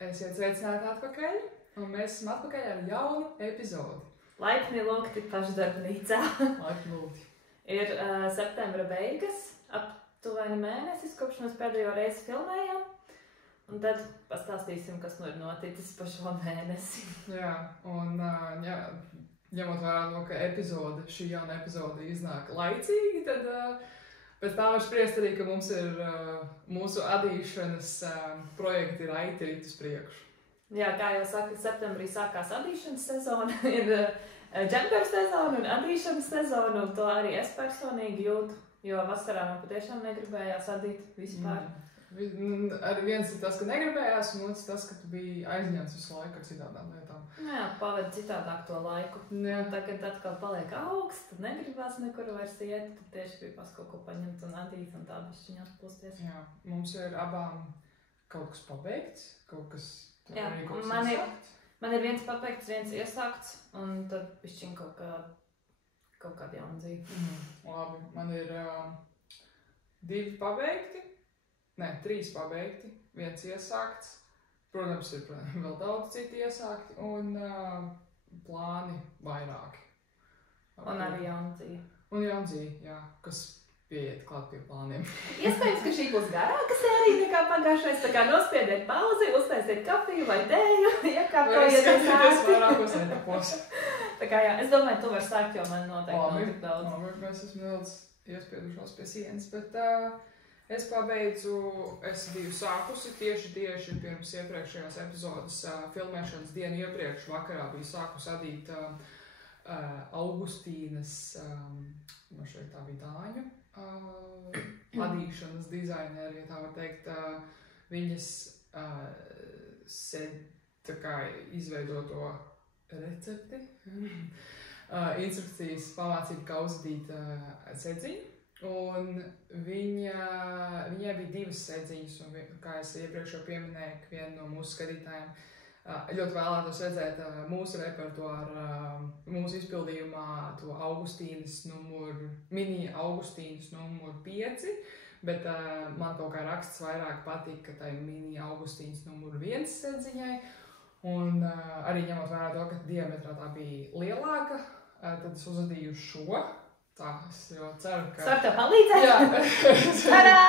Esiet sveicināti atpakaļ, un mēs esam atpakaļ ar jaunu epizodi. Laipni lūgti pašdarbnīcā. Laipni lūgti. Ir septembra beigas, aptuveni mēnesis, kopš mēs pēdējo reizi filmējām. Un tad pastāstīsim, kas nu ir noticis pa šo mēnesi. Jā, un ņemot vērā no, ka šī jauna epizode iznāk laicīgi, tad pēc tā var spriest arī, ka mums ir mūsu adīšanas projekti ir aitirīt uz priekšu. Jā, kā jau saka, septembrī sākās adīšanas sezona, ir džemperu sezona un adīšanas sezona, un to arī es personīgi jūtu, jo vasarā man patiešām negribējās adīt vispār. Arī viens ir tas, ka negribējās, un otrs tas, ka tu biji aizņemts visu laiku ar citādām lietām. Jā, pavadi citādāk to laiku. Jā. Tagad atkal paliek augsts, tad negribās nekur vairs iet, tad tieši gribās kaut ko paņemt un adīt un tā bišķiņās pūsties. Jā, mums ir abām kaut kas pabeigts, kaut kas arī kaut kas iesākts. Man ir viens pabeigts, viens iesākts, un tad bišķiņ kaut kāda jauna dzīve. Labi, man ir 2 pabeigti. Nē, 3 pabeigti, 1 iesākts, protams, ir vēl daudz citi iesākti, un plāni vairāki. Un arī jauna dzīve. Un jauna dzīve, jā, kas pieiet klāt pie plāniem. Iespējams, ka šī būs garāka sērija nekā pagājušais, tā kā nospiediet pauzi, uztaisiet kafiju vai tēju, iekārtojieties ārti. Vairākos etapos. Tā kā jā, es domāju, tu vari sākt, jo man noteikti nav tik daudz. Labi, mēs esam nedaudz iespiedušos pie sienas, bet es pabeidzu, es biju sākusi tieši pirms iepriekšējās epizodes filmēšanas dienu iepriekš vakarā biju sākusi adīt Augustīnas, no šeit tā bija Dāņu, adīšanas dizaineri, ja tā var teikt, viņas tā kā izveidoto recepti, instrukcijas pamācību, kā uzadīt sedziņu. Un viņai bija 2 sedziņas, un kā es iepriekš jau pieminēju, ka viena no mūsu skatītājiem ļoti vēlētos redzēt mūsu repertuāru, mūsu izpildījumā to mini Augustīnas numur 5, bet man kaut kā raksts vairāk patīk, ka tai mini Augustīnas numur 1 sedziņai, un arī ņemot vērā to, ka diametrā tā bija lielāka, tad es uzadīju šo. Tā, es jau ceru, ka... Ceru tev palīdzēt? Jā. Tadā!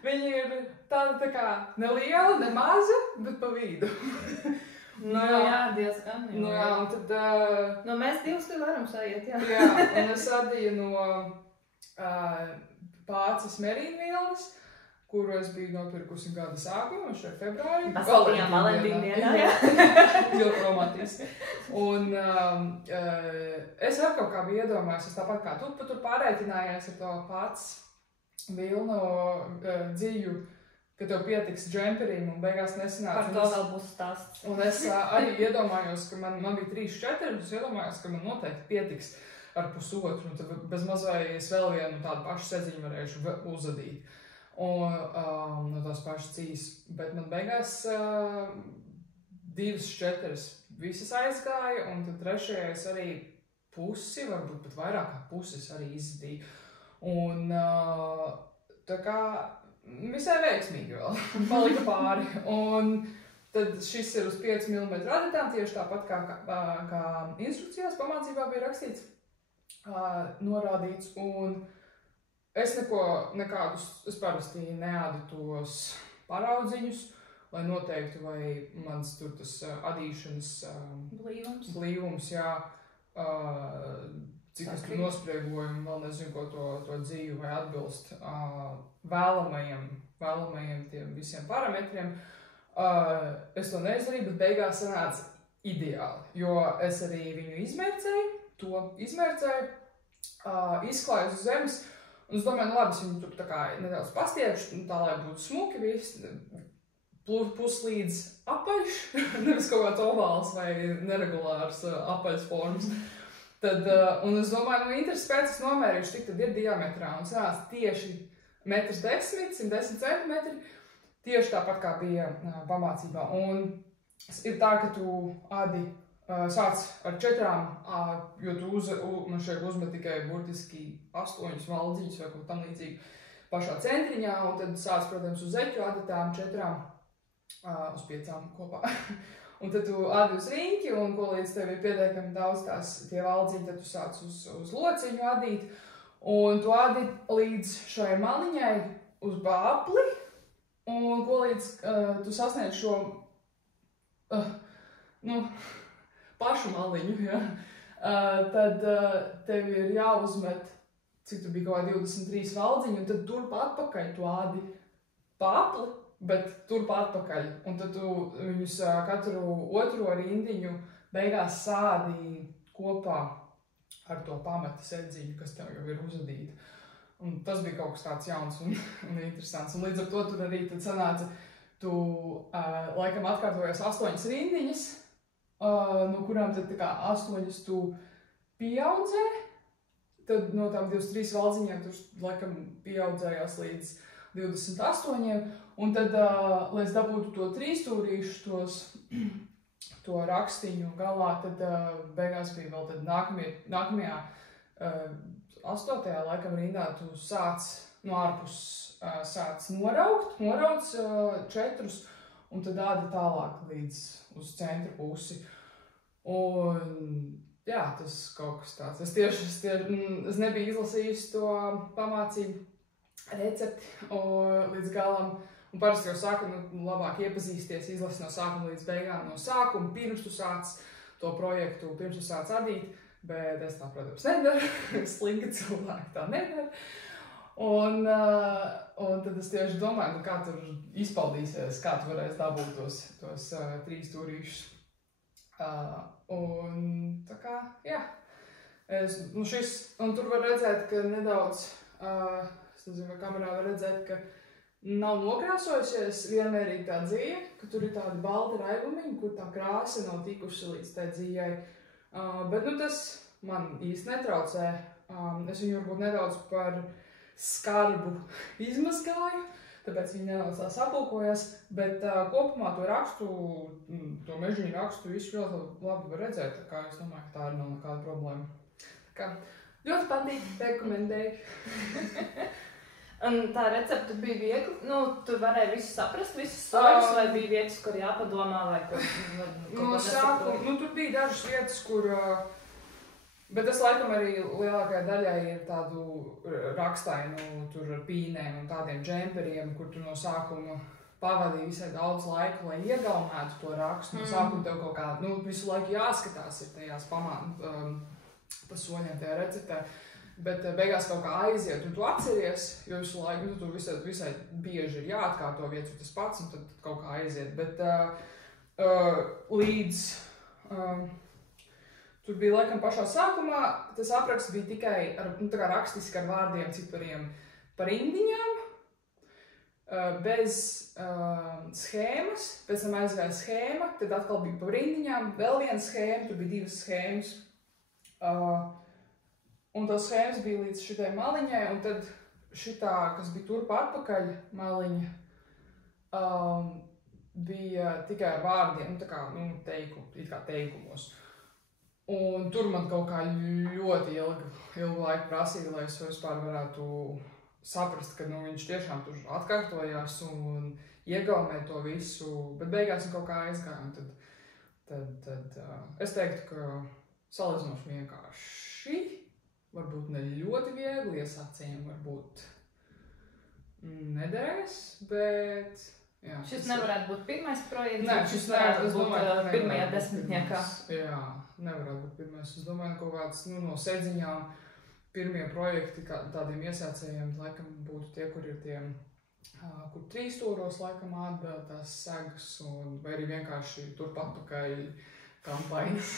Viņi ir tāda tā kā neliela, ne maza, bet pa vidu. Jā, diezgan. Jā, un tad... Mēs 2 te varam sajiet, jā. Jā, un es adīju no Pācis merīnvilnas, kuru es biju nopirkusi gada sākumā, šeit februārī. Pasūtījām Valentīndienā, jā. Ļoti romantiski. Un es ar kaut kā biju iedomājusies, tāpat kā tu tur pārēķinājies ar to pats vilnu dzīju, ka tev pietiks džemperim un beigās nesanāca. Par to vēl būs stāsts. Un es arī iedomājos, ka man bija 3-4, un es iedomājos, ka man noteikti pietiks ar pusotru, un tad bez mazvai es vēl vienu tādu pašu sedziņu varēšu uzadīt. Un no tās pašas cīs, bet man beigās 2-4 visas aizgāja, un tad 3. arī pusi, varbūt pat vairāk kā puses arī izdīja. Un tā kā visai veiksmīgi vēl palika pāri. Un tad šis ir uz 5 mm radītām, tieši tāpat kā instrukcijās pamācībā bija rakstīts, norādīts, un es es parasti neādu tos paraudziņus, lai noteiktu, vai mans tur tas adīšanas blīvums, jā, cik es tur nospriegoju, un vēl nezinu, ko to dzīvi vai atbilst vēlamajiem tiem visiem parametriem. Es to neizdarīju, bet beigās sanāca ideāli, jo es arī viņu izmērcēju, izklāju uz zemes. Un es domāju, labi, es viņu tur tā kā nedaudz pastiepšu, tā lai būtu smuki viss, puslīdz apaļš, nevis kaut kāds ovāls vai neregulārs apaļs formas. Tad, un es domāju, interesi pēc es nomērīšu, cik tad ir diametrā, un sanāca tieši 1,10 m, 110 cm, tieši tāpat kā bija pamācībā. Un ir tā, ka tu adi sāc ar 4, jo tu man šeit uzmet tikai burtiski 8 valdziņas vai kaut tam līdzīgi pašā centriņā, un tad sāc, protams, uz zeķu aditām 4. uz 5 kopā. Un tad tu ādi uz riņķi, un ko līdz tev ir pietiekami daudz tie valdziņi, tad tu sāc uz lociņu adīt. Un tu ādi līdz šai maliņai uz bāpli, un ko līdz tu sasniedz šo pašu maliņu, ja? Tad tev ir jāuzmet, cik tu bija kaut kā 23 valdziņi, un tad turp atpakaļ tu ādi bāpli, bet turp atpakaļ. Un tad tu viņus katru otro rindiņu beigās sādi kopā ar to pamata sedziņu, kas tev jau ir uzadīta. Un tas bija kaut kas tāds jauns un interesants. Un līdz ar to tur arī tad sanāca, tu laikam atkārtojies 8 rindiņas, no kurām tad tā kā 8 tu pieaudzē. Tad no tām 23 valdziņiem tur laikam pieaudzējās līdz 28. Un tad, lai es dabūtu to trīsstūrīšu, to rakstiņu galā, tad beigās bija vēl tad nākamajā 8. laikam rindā tu sāc no ārpus norauc 4 un tad ādi tālāk līdz uz centra pusi. Un jā, tas kaut kas tāds. Es nebiju izlasījusi to pamācību recepti līdz galam. Un parasti jau saka, labāk iepazīsties, izlasi no sākuma līdz beigām no sākuma, pirms tu sāc to projektu, pirms tu sāc adīt, bet es tā, protams, nedaru, slinki cilvēki tā nedara. Un tad es tieši domāju, kā tur izpaudīsies, kā tu varēsi dabūt tos trīsstūrīšus. Un tā kā, jā, un tur var redzēt, ka nedaudz, es nezinu, vai kamerā var redzēt, ka nav nokrāsojusies vienmērīgi tā dzīve, ka tur ir tādi balti raibumiņi, kur tā krāsa nav tikusi līdz tai dzīvei. Bet tas man īsti netraucē. Es viņu varbūt nedaudz par skarbu izmazgāju, tāpēc viņi nedaudz tā sapulkojas, bet kopumā to rakstu, to mežiņu rakstu visu ļoti labi var redzēt, tā kā es domāju, ka tā arī nav nekāda problēma. Tā kā ļoti patīk, rekomendēju. Un tā recepte bija viegli? Tu varēji visu saprast, visus soļus, vai bija vietas, kur jāpadomā, vai kur nesaprot? Tur bija dažas vietas, kur, bet tas laikam arī lielākajai daļai ir tādu rakstainu, tur ar pīnēm un tādiem džemperiem, kur tu no sākuma pavadīji visai daudz laiku, lai iegaumētu to rakstu. No sākuma tev kaut kā, visu laiku jāskatās ir tajās pa soļiem tajā receptē. Bet beigās kaut kā aiziet, un tu atceries, jo visu laiku tu visai bieži ir jāatkārto vietas tas pats, un tad kaut kā aiziet. Bet līdz tur bija laikam pašā sākumā, tas apraksts bija tikai rakstiski ar vārdiem, cipariem par rindiņām, bez schēmas, pēc tam aizgāja schēma, tad atkal bija par rindiņām, vēl viena schēma, tur bija 2 schēmas. Un tās schēmas bija līdz šitai maliņai, un tad šitā, kas bija turp atpakaļ maliņa, bija tikai ar vārdiem, teikumos. Un tur man kaut kā ļoti ilgu laiku prasīja, lai es vispār varētu saprast, ka viņš tiešām tur atkārtojās un iegaumē to visu, bet beigās viņš kaut kā aizgāja. Un tad es teiktu, ka salīdzinoši vienkārši. Varbūt ne ļoti viegli, iesācējiem varbūt nederēs, bet jā. Šis nevarētu būt pirmais projekts? Nē, šis nevarētu būt pirmajā desmitniekā. Jā, nevarētu būt pirmais. Es domāju, kaut kāds no sedziņām pirmie projekti tādiem iesācējiem laikam būtu tie, kur ir tiem, kur trīsstūros laikam atbild tās segas, vai arī vienkārši turpatpakaļ kampaņas.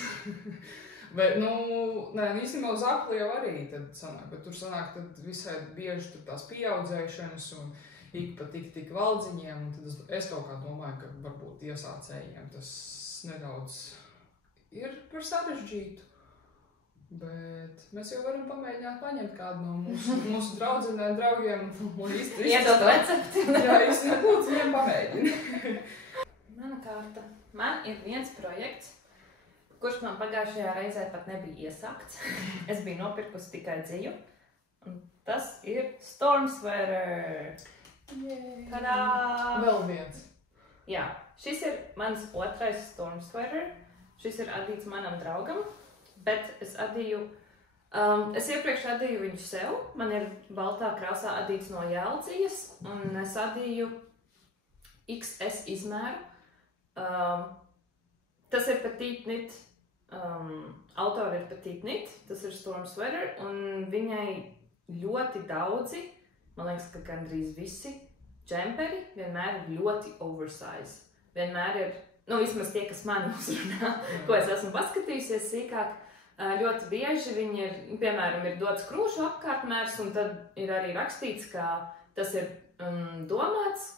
Bet, īstenībā uz apli jau arī tad sanāk, bet tur sanāk tad visai bieži tur tās pieaudzēšanas un ik pa tik valdziņiem, un tad es kaut kā domāju, ka varbūt iesācējiem tas nedaudz ir par sarežģītu, bet mēs jau varam pamēģināt paņemt kādu no mūsu draudzenēm, draugiem un iedot recepti. Jā, lūdzu, viņiem pamēģini. Mana kārta. Man ir viens projekts, kurš man pagājušajā reizē pat nebija iesākts. Es biju nopirkusi tikai dziju. Un tas ir Storm Sweater. Yay. Tadā! Vēl viens. jā, šis ir mans otrais Storm Sweater. Šis ir adīts manam draugam, bet es adīju, es iepriekš adīju viņu sev. Man ir baltā krāsā adīts no Jelcijas, un es adīju XS izmēru. Tas ir Petite Knit, autori ir Petite Knit, tas ir Storm Sweater, un viņai ļoti daudzi, man liekas, ka gandrīz visi džemperi vienmēr ir ļoti oversize. Vienmēr ir, vismaz tie, kas mani uzrunā, ko es esmu paskatījusies sīkāk, ļoti bieži viņi ir, piemēram, ir dots krūšu apkārtmērs, un tad ir arī rakstīts, ka tas ir domāts,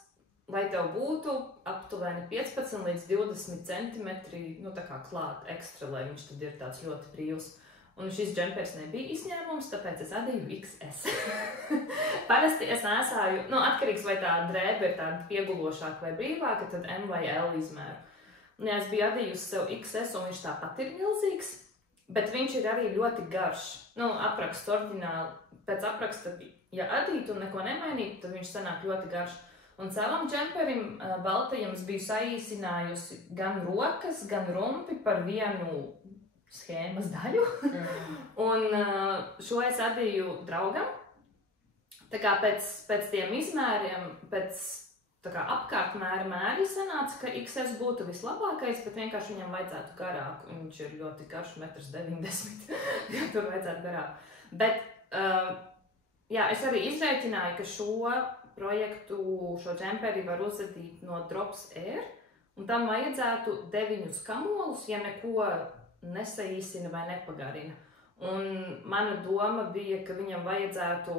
lai tev būtu aptuveni 15 līdz 20 centimetri, tā kā klāt ekstra, lai viņš tad ir tāds ļoti brīvs. Un šis džempers nebija izņēmums, tāpēc es adīju XS. Parasti es nesāju, atkarīgs vai tā drēbe ir tāda piegulošāka vai brīvāka, tad M vai L izmēru. Un ja es biju adījusi sev XS, un viņš tāpat ir milzīgs, bet viņš ir arī ļoti garš. Apraksts oriģināli, pēc apraksta, ja adītu un neko nemainītu, tad viņš sanāk ļoti garš. Un savam džemperim baltajam es biju saīsinājusi gan rokas, gan rumpi par vienu schēmas daļu. Un šo es adīju draugam. Tā kā pēc tiem izmēriem, pēc apkārtmēra mēri sanāca, ka XS būtu vislabākais, bet vienkārši viņam vajadzētu garāku. Viņš ir ļoti garš, 1,90 m, jo tur vajadzētu garāku. Bet, es arī izrēķināju, ka šo projektu, šo džemperi var uzadīt no Drops Air, un tam vajadzētu 9 kamolus, ja neko nesaīsina vai nepagarina. Un mana doma bija, ka viņam vajadzētu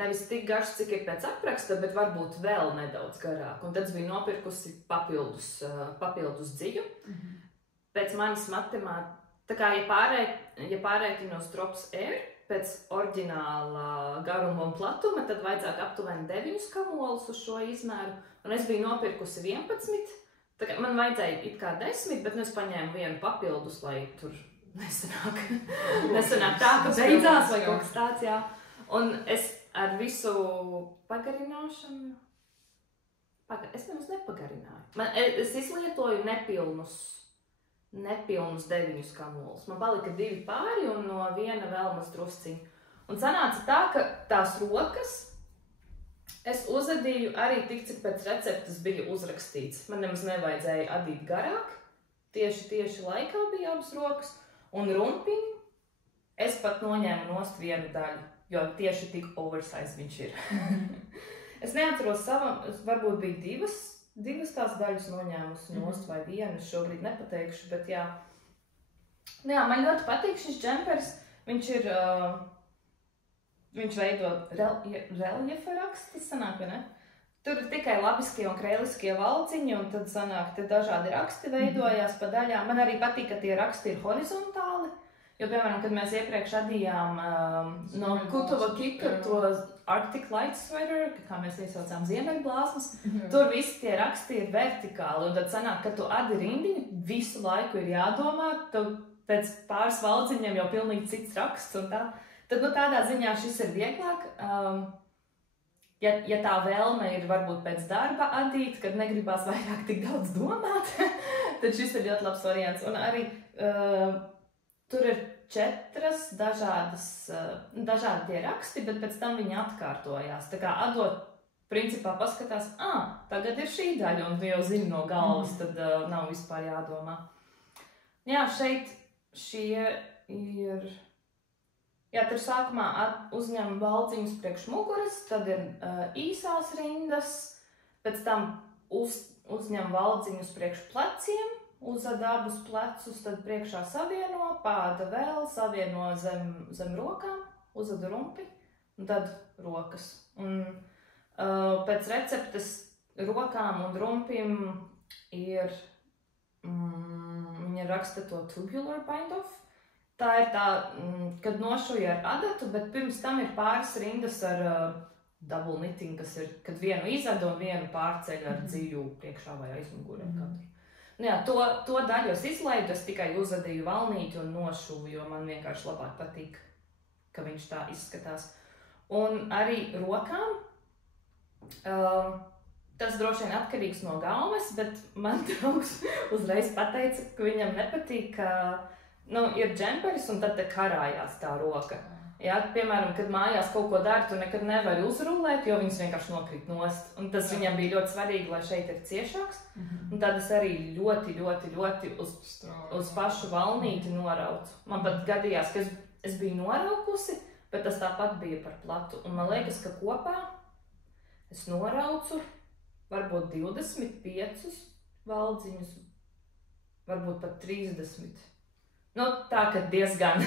nevis tik garš, cik ir pēc apraksta, bet varbūt vēl nedaudz garāk. Un tad es biju nopirkusi papildus dziļu. Pēc manas matemātikas, ja pārēķinos Drops Air, pēc oriģināla garuma un platuma, tad vajadzētu aptuveni 9 kamolus uz šo izmēru. Un es biju nopirkusi 11. Man vajadzēja it kā 10, bet es paņēmu vienu papildus, lai tur nesanāk tā, ka beidzās vai kaut kas tāds, jā. Un es ar visu pagarināšanu, es nemaz nepagarināju. Es izlietoju nepilnus 9 kamolus. Man palika 2 pāri un no viena vēl maz drusciņu. Un sanāca tā, ka tās rokas es uzadīju arī tik, cik pēc receptes bija uzrakstīts. Man nemaz nevajadzēja adīt garāk. Tieši laikā bija abas rokas. Un rumpiņu es pat noņēmu nost vienu daļu, jo tieši tik oversize viņš ir. Es neatceros savam, varbūt bija divas tās daļas noņēmusi nost vai vienu, es šobrīd nepateikšu, bet jā. Man ļoti patīk šis džempers. Viņš veido reljefa rakstus, sanāk, vai ne? Tur ir tikai labiskie un krēliskie valciņi, un tad sanāk, te dažādi raksti veidojās pa daļām. Man arī patīk, ka tie raksti ir horizontāli, jo, piemēram, kad mēs iepriekš adījām no Kutova Kika to Arctic Light Sweater, kā mēs iesaucām ziemeļblāzmas, tur visi tie raksti ir vertikāli, un tad sanāk, ka tu adi rindiņu, visu laiku ir jādomā, tu pēc pāris valciņiem jau pilnīgi cits raksts un tā. Tad tādā ziņā šis ir vieglāk. Ja tā vēlme ir varbūt pēc darba adīt, kad negribās vairāk tik daudz domāt, tad šis ir ļoti labs variants. Un arī tur ir 4 dažādi tie raksti, bet pēc tam viņi atkārtojās. Tā kā adot, principā paskatās, tagad ir šī daļa, un tu jau zini no galvas, tad nav vispār jādomā. Jā, šeit šie ir... Jā, tur sākumā uzņem valciņus priekš muguras, tad ir īsās rindas, pēc tam uzņem valciņus priekš pleciem, uzada abus plecus, tad priekšā savieno, pāda vēl, savieno zem rokām, uzada rumpi, un tad rokas. Un pēc receptes rokām un rumpim ir, viņa raksta to tubular bind-off. Tā ir tā, kad nošuja ar adatu, bet pirms tam ir pāris rindas ar double knitting, kas ir, kad vienu izadu un vienu pārceļ ar dziļu priekšā vai aizmugurē katru. Jā, to daļu es izlaidu, es tikai uzadīju valnīti un nošuvu, jo man vienkārši labāk patīk, ka viņš tā izskatās. Un arī rokām Tas droši vien atkarīgs no gaumes, bet man draugs uzreiz pateica, ka viņam nepatīk, ka ir džemperis un tad te karājās tā roka. Jā, piemēram, kad mājās kaut ko dara, tu nekad nevari uzrullēt, jo viņas vienkārši nokrīt nost. Un tas viņam bija ļoti svarīgi, lai šeit ir ciešāks. Un tad es arī ļoti uz pašu valnīti noraucu. Man pat gadījās, ka es biju noraukusi, bet tas tāpat bija par platu. Un man liekas, ka kopā es noraucu varbūt 25 valdziņus, varbūt pat 30. Tā, ka diezgan.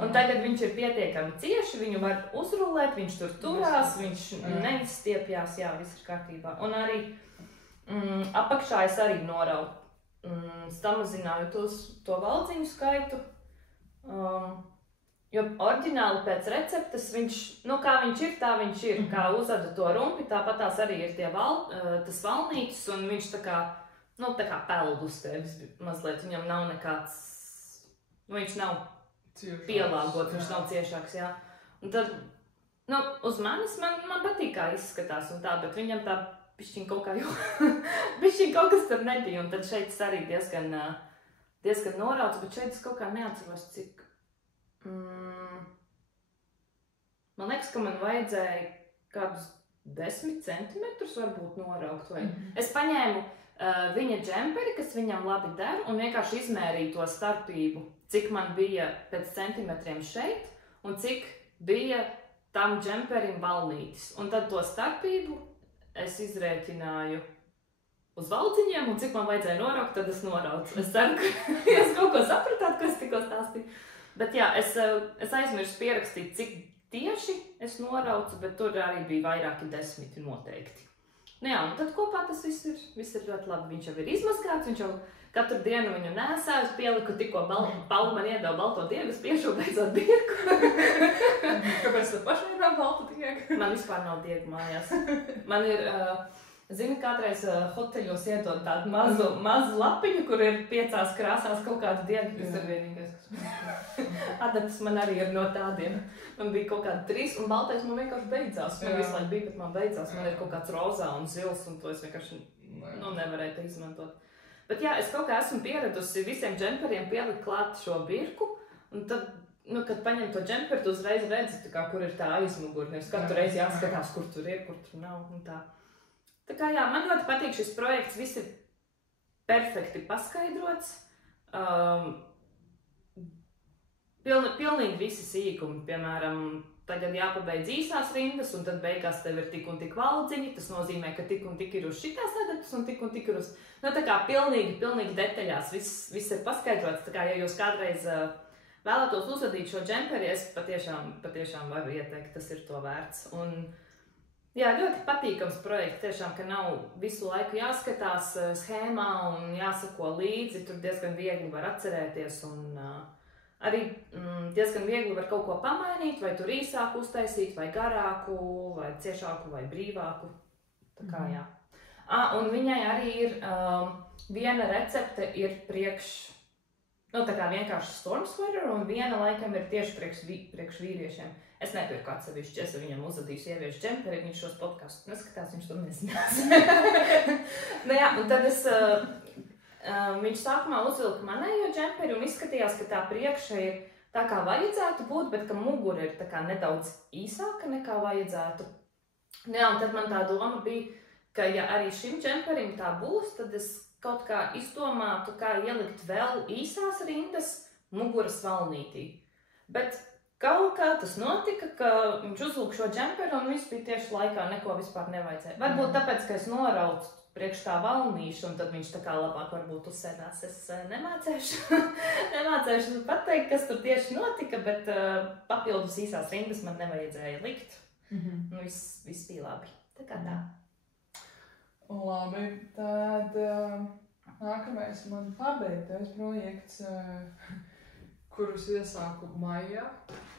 Un tagad viņš ir pietiekami cieši, viņu var uzrullēt, viņš tur turās, viņš neizstiepjās, jā, viss ir kārtībā. Un arī apakšā es arī samazināju to valdziņu skaitu, jo oriģināli pēc receptes viņš, kā viņš ir, tā viņš ir, kā uzada to rumpi, tāpat tās arī ir tas valnītis, un viņš tā kā peld uz tevis mazliet, viņam nav nekāds. Viņš nav pielāgots, viņš nav ciešāks, jā. Un tad, uz manis man patīk, kā izskatās un tā, bet viņam tā bišķiņ kaut kā bišķiņ kaut kas tur nebija. Un tad šeit es arī diezgan noraucu, bet šeit es kaut kā neatceros, cik. Man liekas, ka man vajadzēja kādus 10 centimetrus varbūt noraukt. Vai. Es paņēmu viņa džemperi, kas viņam labi der, un vienkārši izmērīju to starpību. Cik man bija pēc centimetriem šeit, un cik bija tam džemperim valnītis. Un tad to starpību es izrēķināju uz valdziņiem, un cik man vajadzēja noraukt, tad es noraucu. Es ceru, ka jūs kaut ko sapratāt, ko es tikko stāstīju. Bet jā, es aizmirsu pierakstīt, cik tieši es noraucu, bet tur arī bija vairāki 10 noteikti. Jā, un tad kopā tas viss ir ļoti labi. Viņš jau ir izmazgāts, viņš jau katru dienu viņu nesāju, es pieliku tikko Paula man iedeva balto diegu, es piešu beidzot diegu. Kāpēc tu pašai nav balta diega? Man vispār nav diegu mājās. Man ir, kādreiz hoteļos iedod tādu mazu lapiņu, kur ir 5 krāsās kaut kāda diega, kas ir vienīgais, kas adatas man arī ir no tādiem. Man bija kaut kādi 3, un baltais man vienkārši beidzās. Man visu laiku bija, bet man beidzās. Man ir kaut kāds rozā un zils, un to es vienkārši nevarēju te izmantot. Bet jā, es kaut kā esmu pieradusi visiem džemperiem pielikt klāt šo birku, un tad, kad paņem to džemperu, tu uzreiz redzi, kur ir tā aizmugurne. Nevis katru reizi jāskatās, kur tur ir, kur tur nav, un tā. Tā kā jā, man ļoti patīk šis projekts, viss ir perfekti paskaidrots. Pilnīgi visi sīkumi, piemēram, tagad jāpabeidz īsās rindas, un tad beigās tev ir tik un tik valdziņi, tas nozīmē, ka tik un tik ir uz šitās adatas, un tik ir uz... tā kā pilnīgi detaļās viss ir paskaidrots, tā kā, ja jūs kādreiz vēlētos uzvadīt šo džemperi, es patiešām varu ieteikt, tas ir to vērts. Un, jā, ļoti patīkams projekts, tiešām, ka nav visu laiku jāskatās schēmā un jāsako līdzi, tur diezgan viegli var atcerēties, un arī diezgan viegli var kaut ko pamainīt, vai tur īsāku uztaisīt, vai garāku, vai ciešāku, vai brīvāku. Tā kā jā. Un viņai arī ir viena recepte ir tā kā vienkārši storm sweater, un viena laikam ir tieši priekš vīriešiem. Es nepirku atsevišķi, es viņam uzadīju sieviešu džemperi, viņš šos podkastus neskatās, viņš to nezinās. Jā, un tad viņš sākumā uzvilka manējo džemperi un izskatījās, ka tā priekša ir tā kā vajadzētu būt, bet ka mugura ir tā kā nedaudz īsāka nekā vajadzētu. Jā, un tad man tā doma bija, ka ja arī šim džemperim tā būs, tad es kaut kā izdomātu, kā ielikt vēl īsās rindas muguras valnītī. Bet kaut kā tas notika, ka viņš uzvilka šo džemperi un viss bija tieši laikā, neko vispār nevajadzēja. Varbūt tāpēc, ka es noraucu priekš tā valnīša, un tad viņš tā kā labāk varbūt uzsēdās. Es nemācēšu pateikt, kas tur tieši notika, bet papildus īsās rindas man nevajadzēja likt. Viss bija labi. Tā kā tā. Labi, tad nākamais man pabeigtais projekts, kurus iesāku maijā.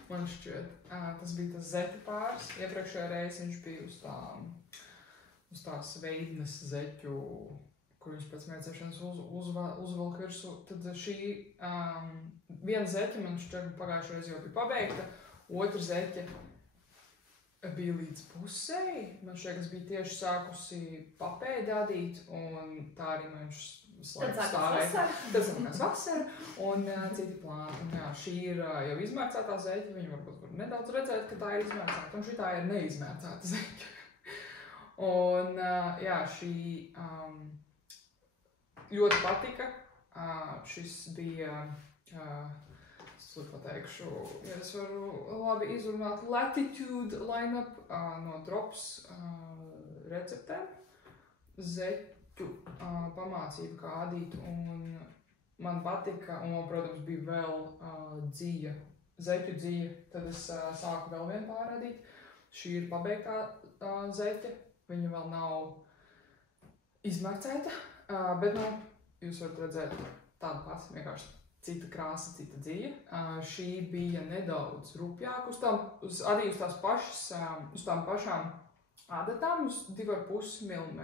Man šķiet, tas bija tas zeķu pāris. Iepriekšējā reize viņš bija uz tās veidnes zeķu, kur viņš pēc mēcēšanas uzvelk virsū. Tad šī viena zeķa man šķiet pagājušajā reize jau bija pabeigta, otra zeķa bija līdz pusēji. Man šķiet, kas bija tieši sākusi papēdi adīt, un tā arī man slēdz stāvēja. Tas sākās vasara, un citi plāni. Un jā, šī ir jau izmērcētā zeķa, viņi varbūt var nedaudz redzēt, ka tā ir izmērcēta, un šī tā ir neizmērcēta zeķa. Un jā, šī ļoti patika. Šis bija, es pateikšu, ja es varu labi izrunāt, Latitude line-up no Drops receptēm. Zeķu pamācību, kā adīt, un man patika, un, protams, bija vēl dzija, zeķu dzija, tad es sāku vēl vienu pāradīt. Šī ir pabeigtā zeķa, viņa vēl nav izmērcēta, bet, nu, jūs varat redzēt tādu pati, vienkārši cita krāsa, cita dzija. Šī bija nedaudz rupjāka, arī uz tām pašām adatām, uz 2,5 mm.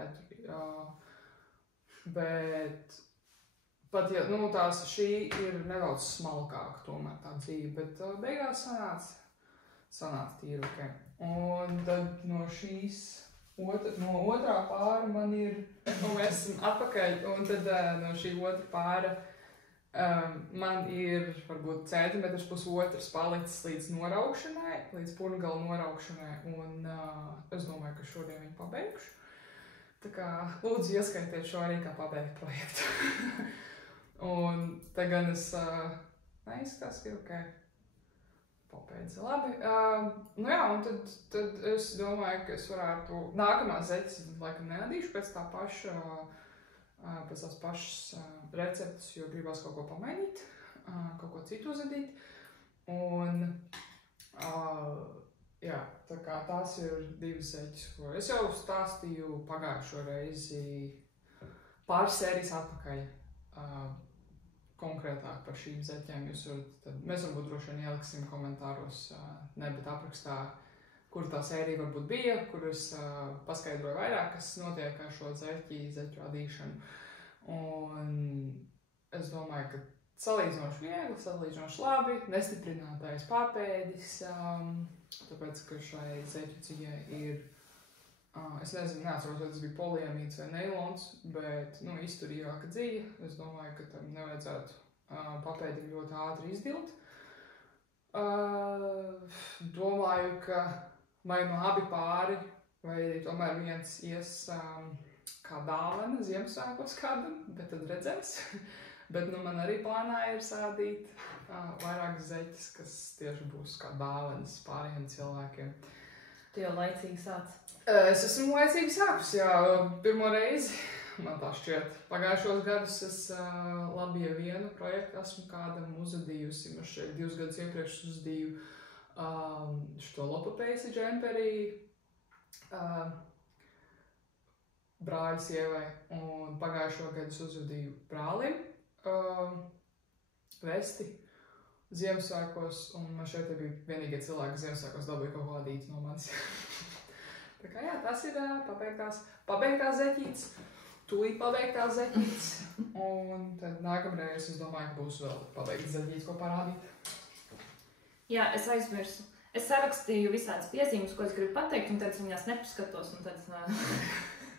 Bet pat, ja, nu, šī ir nedaudz smalkāka tomēr tā dzija, bet beigās sanāca tīri, ok. Un tad no šīs no otrā pāra man ir, mēs esam atpakaļ, un tad no šī otra pāra man ir varbūt centimetrs pusotrs palicis līdz noraukšanai, līdz purngala noraukšanai, un es domāju, ka šodien viņu pabeigšu. Tā kā lūdzu ieskaitiet šo arī kā pabeigt projektu. Un tagad es neizskatās, ka ok. Papēdzi. Labi. Nu jā, un tad es domāju, ka es varētu nākamās zeķes laikam neadīšu pēc tās pašas receptes, jo gribās kaut ko pamainīt, kaut ko citu uzadīt. Un jā, tā kā tās ir divas zeķes, ko es jau stāstīju pagājušo reizi pāris sērijas atpakaļ. Konkrētāk par šīm zeķēm mēs varbūt droši vien ieliksim komentāros, bet aprakstā, kur tā sērija varbūt bija, kur es paskaidroju vairāk, kas notiek ar šo zeķu adīšanu. Un es domāju, ka salīdzinoši viegli, salīdzinoši labi, nestiprinātais papēdis, tāpēc, ka šai zeķu dzijai ir, es nezinu, neatceros, vai tas bija poliamīds vai neilons, bet, nu, izturīgāka dzija. Es domāju, ka tam nevajadzētu papēdi ļoti ātri izdilt. Domāju, ka vai no abi pāri, vai arī tomēr viens ies kā dāvana Ziemassvētkos kādam, bet tad redzēs. Bet, nu, man arī plānā ir sādīt vairākas zeķes, kas tieši būs kā dāvanas pārējiem cilvēkiem. Tu jau laicīgi sāc? Es esmu laicīgi sākus, jā, pirmo reizi, man tā šķiet. Pagājušos gadus es labi jau vienu projektu esmu kādam uzadījusi, man šķiet 2 gadus iepriekš uzdīju šo Lopapeisi džemperī brāļa sievai, un pagājušo gadu es uzadīju brālim vesti Ziemassvētkos, un man šeit bija vienīgie cilvēki, kas Ziemassvētkos dabūja kaut ko adīt no manis. Tā kā jā, tas ir pabeigtās zeķītes, tūlīt pabeigtās zeķītes, un tad nākamreiz es domāju, ka būs vēl pabeigtas zeķītes, ko parādīt. Jā, es aizmirsu. Es sarakstīju visādas piezīmes, ko es gribu pateikt, un tad es viņās nepaskatos, un tad es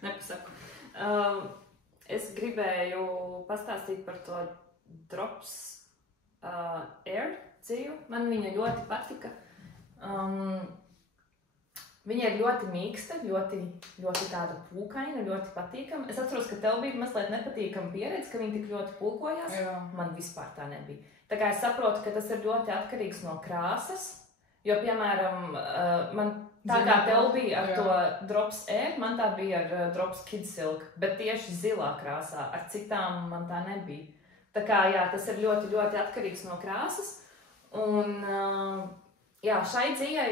nepasaku. Es gribēju pastāstīt par to Drops Air dziju. Man viņa ļoti patika. Viņa ir ļoti mīksta, ļoti tāda pūkaina, ļoti patīkama. Es atceros, ka tev bija mazliet nepatīkama pieredze, ka viņa tik ļoti pulkojās. Jā. Man vispār tā nebija. Tā kā es saprotu, ka tas ir ļoti atkarīgs no krāsas, jo, piemēram, man tā kā tev bija ar to Drops Air, man tā bija ar Drops Kid Silk, bet tieši zilā krāsā, ar citām man tā nebija. Tā kā, jā, tas ir ļoti, ļoti atkarīgs no krāsas, un, jā, šai dzijai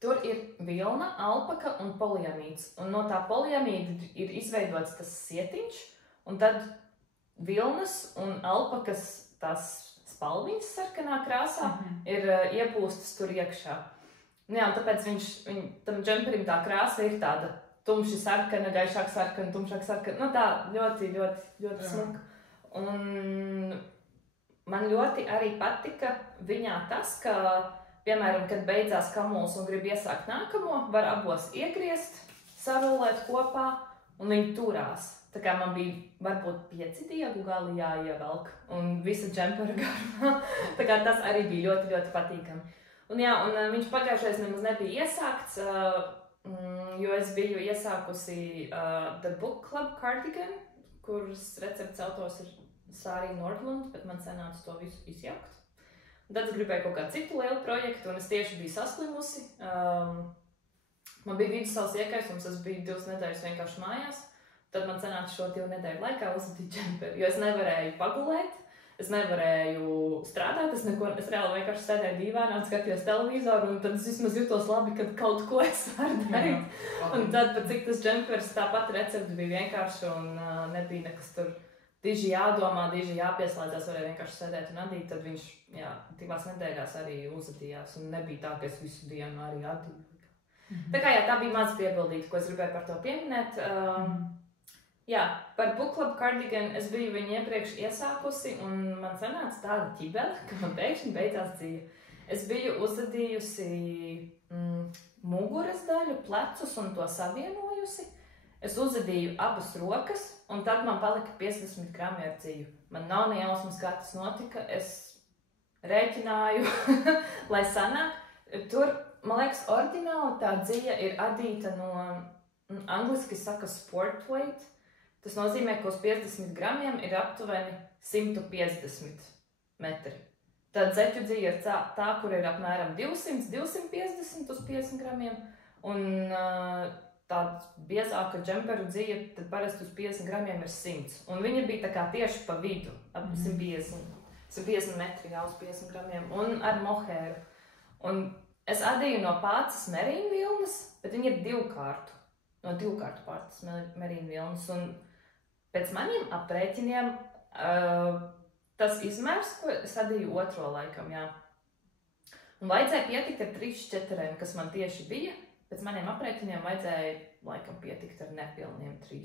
tur ir vilna, alpaka un poliamīds, un no tā poliamīda ir izveidots tas sietiņš, un tad vilnas un alpakas tās spalviņas sarkanā krāsā ir iepūstas tur iekšā. Jā, un tāpēc tam džemperim tā krāsa ir tāda tumši sarkana, gaišāk sarkana, tumšāk sarkana, nu tā ļoti, ļoti, ļoti smuka. Un man ļoti arī patika viņā tas, ka piemēram, kad beidzās kamols un grib iesākt nākamo, var abos iegriezt, sarulēt kopā un viņi turās. Tā kā man bija varbūt 5 diegu gali jāievelk un visa džempera garumā. Tā kā tas arī bija ļoti, ļoti patīkami. Un jā, un viņš pagājušais nemaz nebija iesākts, jo es biju iesākusi The Book Club Cardigan, kuras recepts autors ir Sārija Nordlund, bet man sanāca to visu izjaukt. Un tad es gribēju kaut kādu citu lielu projektu, un es tieši biju saslimusi. Man bija vidussals iekaisums, es biju 2 nedēļas vienkārši mājās. Tad man sanāca šo 2 nedēļu laikā uzsatīt džemperi, jo es nevarēju pagulēt, es nevarēju strādāt, es reāli vienkārši sēdēju dīvainā un skatījos televizoru, un tad es vismaz jutos labi, kad kaut ko es varu darīt. Un tad, pat cik tas džemperis, tāpat recepti bija vienkārši un nebija nekas tur diži jādomā, diži jāpieslēdzās, varēja vienkārši sēdēt un adīt, tad viņš, 2 nedēļās arī uzadījās un nebija tā, ka es visu dienu arī adīju. Tā kā tā bija maz piebildīt, ko es gribēju par to pieminēt. Jā, par Book Club Cardigan es biju viņu iepriekš iesākusi, un man sanāca tāda ķibele, ka man pēkšņi beidzās dzīve. Es biju uzadījusi muguras daļu, plecus un to savienojusi. Es uzadīju abas rokas, un tad man palika 50 grami ar dzīvu. Man nav ne jausmas, kā tas notika. Es rēķināju, lai sanāk. Tur, man liekas, oriģināli tā dzīve ir adīta no, angliski saka sport weight. Tas nozīmē, ka uz 50 gramiem ir aptuveni 150 metri. Tad zeķu dzīve ir tā, kur ir apmēram 200-250 uz 50 gramiem, un tāda biezāka džemperu dzīve, tad parasti uz 50 gramiem ir 100. Un viņa bija tā kā tieši pa vidu, ap 150 metri uz 50 gramiem, un ar mohēru. Un es adīju no pācis merīnu vilnas, bet viņa ir 2 kārtu. No 2 kārtu pācis merīnu vilnas, un pēc maniem aprēķiniem tas izmērs, ko es adīju otro laikam, jā. Un vajadzēja pietikt ar 3-4, kas man tieši bija. Pēc maniem aprēķiniem vajadzēja laikam pietikt ar nepilniem 3.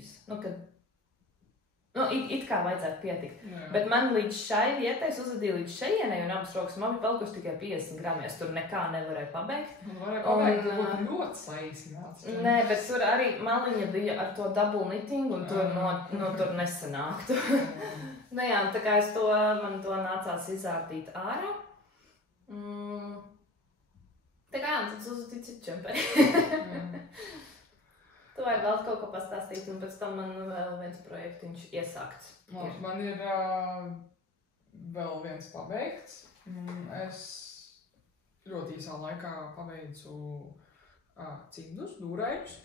It kā vajadzētu pietikt. Jā. Bet man līdz šai vietai, es uzadīju līdz šejienai un abas rokas, man bija palikuši tikai 50 grami. Es tur nekā nevarēju pabeigt. Varēja ļoti slēgsi. Nē, bet tur arī maliņa bija ar to double knitting un tur tur nesanāktu. Jā, tā kā man to nācās izārdīt ārā. Tā kā tad uzadīt citu džemperi. Tu vajag vēl kaut ko pastāstīt, un pēc tam man vēl viens projektiņš iesākts. Man ir vēl viens pabeigts. Es ļoti īsā laikā pabeidzu cimdus, dūrēļus.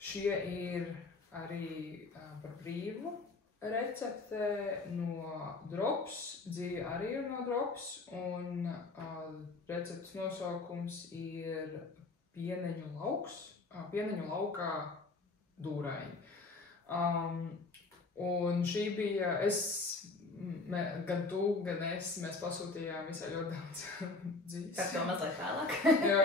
Šie ir arī par brīvu recepte no drops, dzīve arī ir no drops, un receptes nosaukums ir pieneņu lauks. Pieneņu laukā dūraiņi. Un šī bija, gan tu, gan es, mēs pasūtījām visai ļoti daudz dzīves. Par to mazliet vēlāk. Jā,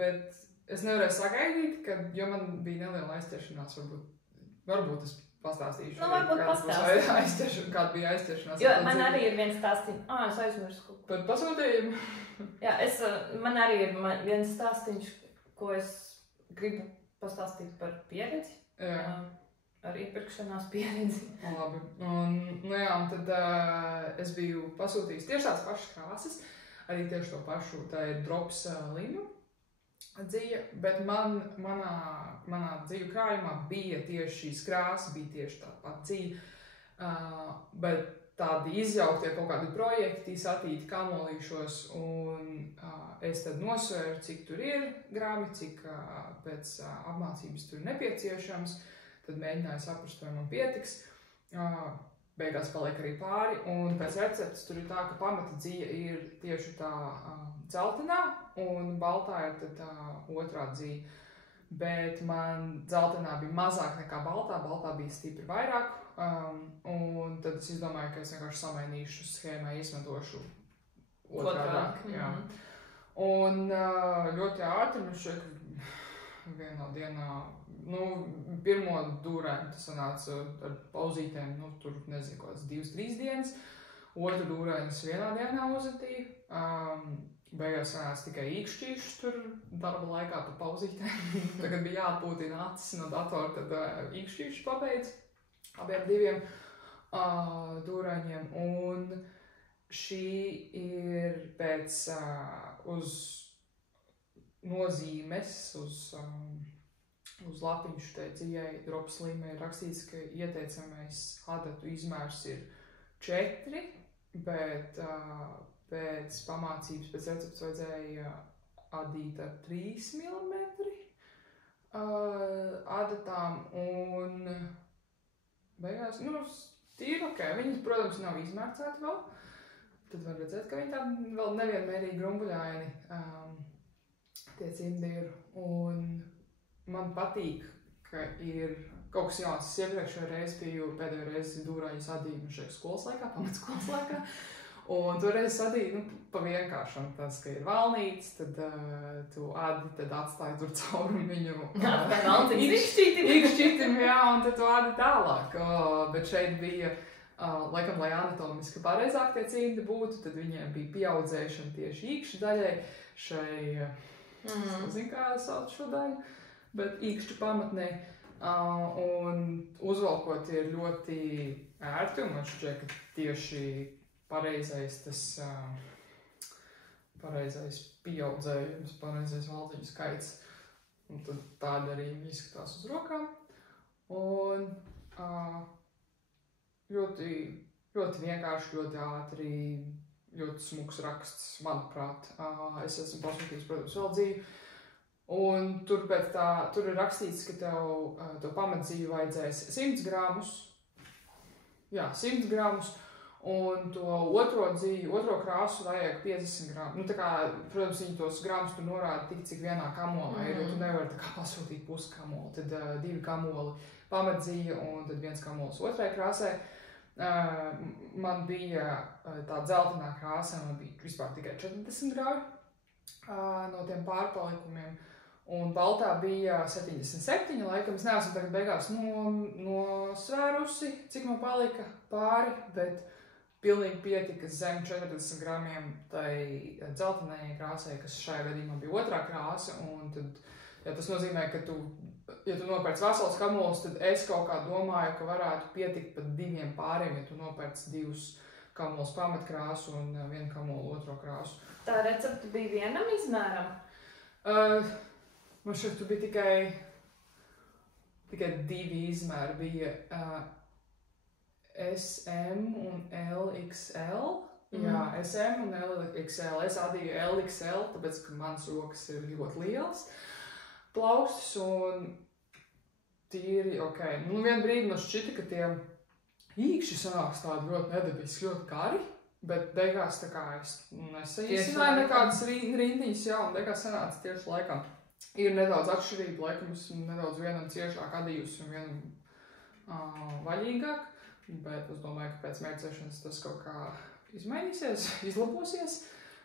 bet es nevarēju sagaidīt, jo man bija neliela aizķeršanās, varbūt es pastāstīšu. Varbūt pastāstīšu. Kāda bija aizķeršanās. Jo man arī ir viens stāstīns. Es aizmirsu kaut ko. Par pasūtījumu? Jā, man arī ir viens stāstīns, ko es gribu pastāstīt par pieredzi, ar iepirkšanās pieredzi. Labi. Un tad es biju pasūtījis tieši tās pašas krāsas, arī tieši to pašu, tā ir drops linu dzīve, bet manā dzīvu krājumā bija tieši šīs krāsas, bija tieši tā pat dzīve, bet tādi izjauktie kaut kādi projekti, satīti kamolīšos, un es tad nosvēru, cik tur ir grami, cik pēc apmācības tur nepieciešams, tad mēģināju saprast, vai man pietiks. Beigās paliek arī pāri, un pēc receptes tur ir tā, ka pamata dzīve ir tieši tā dzeltenā, un baltā ir tā otrā dzīve. Bet man dzeltenā bija mazāk nekā baltā bija stipri vairāk, un tad es izdomāju, ka es vienkārši samainīšu schēmai, izmantošu otrādāk. Un ļoti ātri, man šķiet, vienā dienā, pirmo dūrēm tas sanāca ar pauzītēm, tur nezinu, kādas 2-3 dienas, otru dūrēm es vienā dienā uzadīju, beigās sanāca tikai īkšķīšus tur darba laikā pa pauzītēm. Tagad bija jāatpūtina acis no datora, tad īkšķīšus pabeidz abiem diviem dūraņiem. Un šī ir pēc uz nozīmes, uz lapiņšu tai dzijai dropas līmē ir rakstīts, ka ieteicamais adatu izmērs ir 4, bet pēc pamācības, pēc receptes vajadzēja adīt ar 3 mm adatām, un beigās, tīri ok. Viņas, protams, nav izmērcēti vēl. Tad var redzēt, ka viņi tā vēl nevienmērīgi grumbuļaini tie cimdi ir. Un man patīk, ka ir kaut kas jauns. Es iepriekšējo reizi biju pēdējo reizi dūraņus adīju šeit skolas laikā, pamatskolas laikā. Un toreiz sadīju, pa vienkāršam tas, ka ir valnīts, tad tu adi, tad atstāji tur caurumu viņu. Īkšķītim, jā, un tad tu adi tālāk. Bet šeit bija, laikam, lai anatomiski pareizāk tie cimdi būtu, tad viņiem bija pieaudzēšana tieši īkšķu daļai, šai, es nezinu, kā sauc šo daļu, bet īkšķu pamatnei. Un uzvalkot ir ļoti ērti, un man šķiet, ka tieši pareizais pieaudzējums, pareizais valdziņu skaits, un tad tāda arī viņi izskatās uz rokām. Un ļoti, ļoti vienkārši, ļoti ātri, ļoti smuks raksts, manuprāt. Es esmu pasūtījis, protams, vēl dzīvi. Un tur ir rakstīts, ka tev pamatdzīvi vajadzēs 100 gramus. Jā, 100 gramus. Un to otro krāsu vajag 50 gramu. Tā kā, protams, viņi tos gramus tur norāda tik, cik vienā kamolā ir, jo tu nevari tā kā pasūtīt puskamoli. Tad 2 kamoli pamatdzīja un tad 1 kamols otrai krāsai. Man bija tā dzeltenā krāsā, man bija vispār tikai 40 gramu no tiem pārpalikumiem. Un baltā bija 77, laikam. Es neesmu tagad beigās nosvērusi, cik man palika pāri, bet pilnīgi pietika zem 40 gramiem tai dzeltenajai krāsai, kas šajā gadījumā bija otrā krāsa. Un tad, ja tas nozīmē, ka ja tu nopērc vesels kamols, tad es kaut kā domāju, ka varētu pietikt pat 2 pāriem, ja tu nopērc 2 kamols pamatkrāsu un 1 kamolu otro krāsu. Tā recepte bija vienam izmēram? Man šeit bija tikai 2 izmēri. Bija SM un LXL. Jā, SM un LXL. Es adīju LXL, tāpēc, ka mans rokas ir ļoti liels plaukstus un tīri ok. Vienu brīdi man šķita, ka tie īkšķi sanāks tādi ļoti nedabiski, ļoti gari, bet beigās tā kā es nesaīsināju nekādas rindiņas, jā, un beigās sanāca tieši laikā. Ir nedaudz atšķirība, laikam esmu nedaudz vienam ciešāk adījusi un vienam vaļīgāk, bet es domāju, ka pēc mērcēšanas tas kaut kā izmainīsies, izlabosies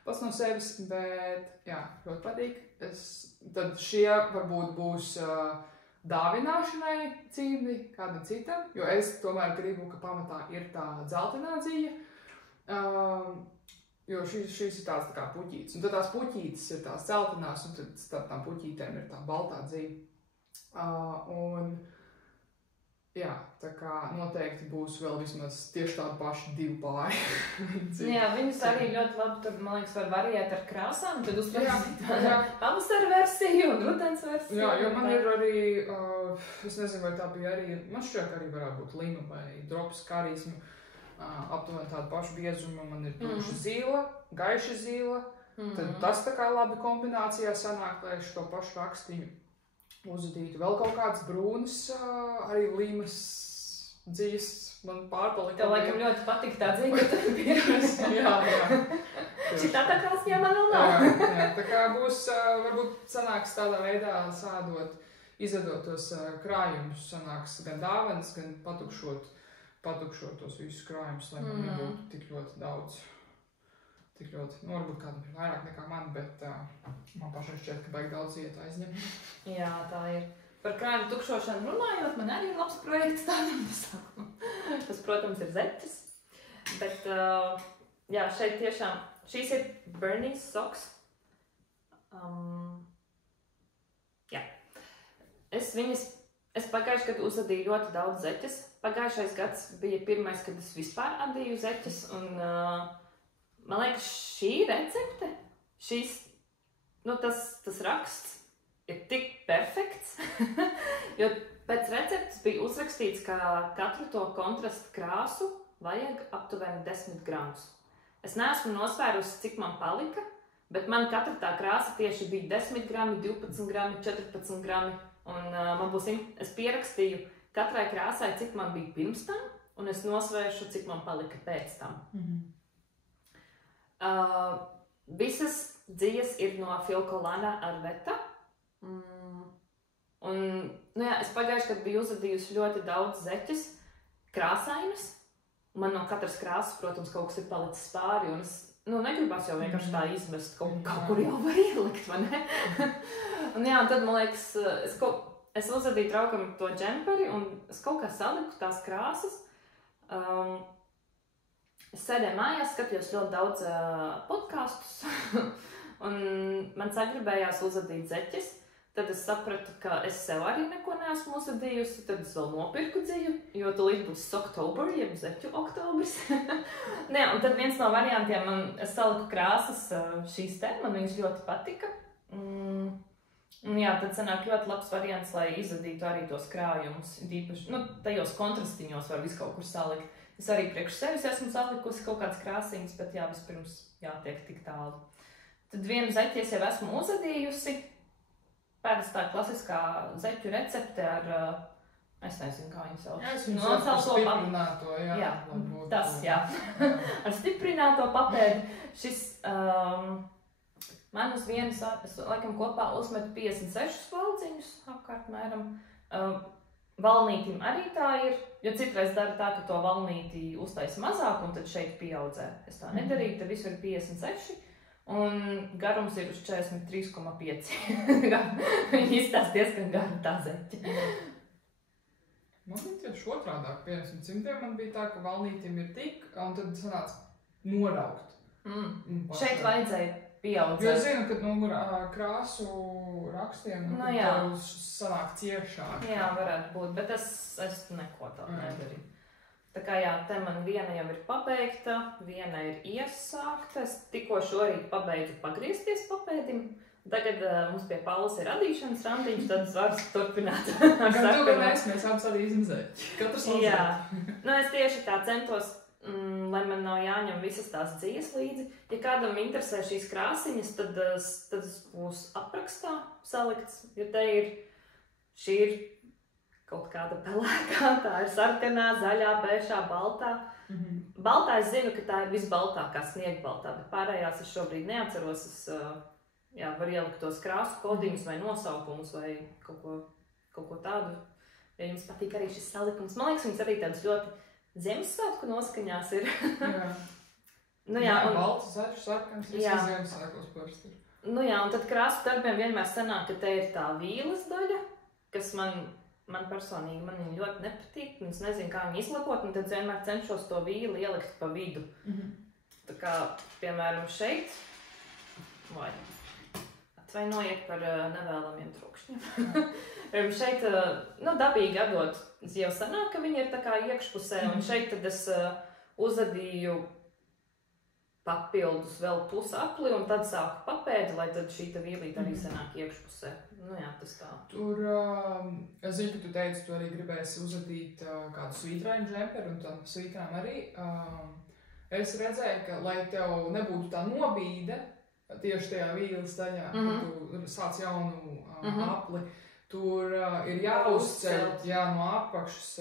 pats no sevis, bet jā, ļoti patīk. Tad šie varbūt būs dāvināšanai cimdi kādam citam, jo es tomēr gribu, ka pamatā ir tā dzeltenā dzija, jo šīs ir tāds tā kā puķītes. Un tad tās puķītes ir tās dzeltenās, un tad starp tām puķītēm ir tā baltā dzija. Un jā, tā kā noteikti būs vēl vismaz tieši tādi paši 2 pāri. Jā, viņus arī ļoti labi tur, man liekas, var variēt ar krāsām, tad uzpēc pavasara versiju un rudens versiju. Jā, jo man ir arī, es nezinu, vai tā bija arī, man šķiet, ka arī varētu būt lima vai dropas karismu, aptuveni tādu pašu biezumu. Man ir tukša zila, gaiša zila, tad tas tā kā labi kombinācijā sanāk, lai es šo pašu rakstiņu uzadītu. Vēl kaut kāds brūnas, arī limas dzīs man pārpalika. Tev laikam ļoti patīk tā dzīve, ka tev pirmas. Jā. Šitā tā kā man vēl nav. Jā, tā kā būs, varbūt sanāks tādā veidā izvedot tos krājumus, sanāks gan dāvanas, gan patukšot tos visus krājumus, lai man nebūtu tik ļoti daudz. Varbūt kādam ir vairāk nekā man, bet man pašai šķiet, ka baigi daudz iet aizņem. Jā, tā ir. Par krājumu tukšošanu runājot, man arī ir labs projekts tādam pasākumam. Tas, protams, ir zeķis. Bet, jā, šeit tiešām, šīs ir Bernie's Socks. Jā. Es pagājuši gadu uzadīju ļoti daudz zeķes. Pagājušais gads bija pirmais, kad es vispār adīju zeķes. Un, man liekas, šī recepte, tas raksts ir tik perfekts, jo pēc receptes bija uzrakstīts, ka katru to kontrastu krāsu vajag aptuveni 10 gramus. Es neesmu nosvērusi, cik man palika, bet man katra tā krāsa tieši bija 10 grami, 12 grami, 14 grami. Un es pierakstīju katrai krāsai, cik man bija pirms tam, un es nosvēršu, cik man palika pēc tam. Visas dzijas ir no Filcolana Arveta. Es pagājuši, kad biju uzadījusi ļoti daudz zeķes, krāsainas. Man no katras krāsas, protams, kaut kas ir palicis pāri, un es negribas jau vienkārši tā izmest, kaut kur jau var ielikt, vai ne? Un tad, man liekas, es uzadīju draugam to džemperi, un es kaut kā saliku tās krāsas. Es sēdēju mājās, skatījos ļoti daudz podkastus, un man sagribējās uzadīt zeķes. Tad es sapratu, ka es sev arī neko neesmu uzadījusi, tad es vēl nopirku dziju, jo tūlīt būs Oktober, jeb zeķu oktobris. Un tad viens no variantiem, es saliku krāsas šīs te, man viņas ļoti patika. Tad sanāk ļoti labs variants, lai izadītu arī tos krājumus. Īpaši, tajos kontrastiņos var visu kaut kur salikt. Es arī priekš sevis esmu salikusi kaut kādas krāsīņas, bet vispirms jātiek tik tālu. Tad vienu zeķi es jau esmu uzadījusi. Pērastā klasiskā zeķu recepte ar, es nezinu, kā viņu sauc. Es viņu sauc ar stiprināto, jā. Tas, jā. Ar stiprināto papēdi. Šis, man uz vienas, es laikam kopā uzmetu 56 valdziņus, apkārt mēram. Valnītim arī tā ir, jo citreiz dara tā, ka to valnīti uztaisa mazāk un tad šeit pieaudzē. Es tā nedarīju, tad visu ir 56. Un garums ir uz 43,5. Viņi izstās diezgan garu tā zeķi. Man bija tieši otrādāk. Pirms cimdiem man bija tā, ka valnītim ir tik, un tad sanāca noraukt. Šeit vajadzēja pieaudzēt. Jo es zinu, ka no krāsu rakstiem sanāk ciešāk. Jā, varētu būt, bet es neko tādu nedarīju. Tā kā te man viena jau ir pabeigta, viena ir iesākta. Es tikko šorīt pabeidzu pagriezties papēdim. Tagad mums pie Paulas ir adīšanas randiņš, tad es varu turpināt. Gan tu, gan mēs abas adīsim zeķi. Katrs no Jā. Es tieši tā centos, lai man nav jāņem visas tās dzijas līdzi. Ja kādam interesē šīs krāsiņas, tad būs aprakstā salikts, jo šī ir kaut kāda pelēkā, tā ir sarkanā, zaļā, bēšā, baltā. Baltā es zinu, ka tā ir visbaltākā sniegbaltā, bet pārējās es šobrīd neatceros. Es varu ielikt tos krāsu kodiņus vai nosaukumus vai kaut ko tādu. Ja jums patīk arī šis salikums, man liekas, viņas arī tāds ļoti Ziemassvētku noskaņās ir. Balts, zaļš, sarkans, visas Ziemassvētkos parasti ir. Un tad krāsu darbiem vienmēr sanāk, ka te ir tā vīles daļa, kas man personīgi viņa ļoti nepatīk, un es nezinu, kā viņu izlakot, un tad vienmēr cenšos to vīli ielikt pa vidu. Tā kā, piemēram, šeit, vai atvainojiet par nevēlamiem trokšņiem. Šeit, dabīgi atdot, jau sanāk, ka viņi ir tā kā iekšpusē, un šeit tad es uzadīju papildus vēl pusapli, un tad sāku papēdi, lai tad šī vīlīte arī sanāk iekšpusē. Tas tā. Tur, es zinu, ka tu teici, tu arī gribēsi uzadīt kādu svītrainu džemperu, un tam svītrām arī. Es redzēju, ka, lai tev nebūtu tā nobīde tieši tajā vīles daļā, kad tu sāc jaunu apli, tur ir jāuzceļ no apakšas,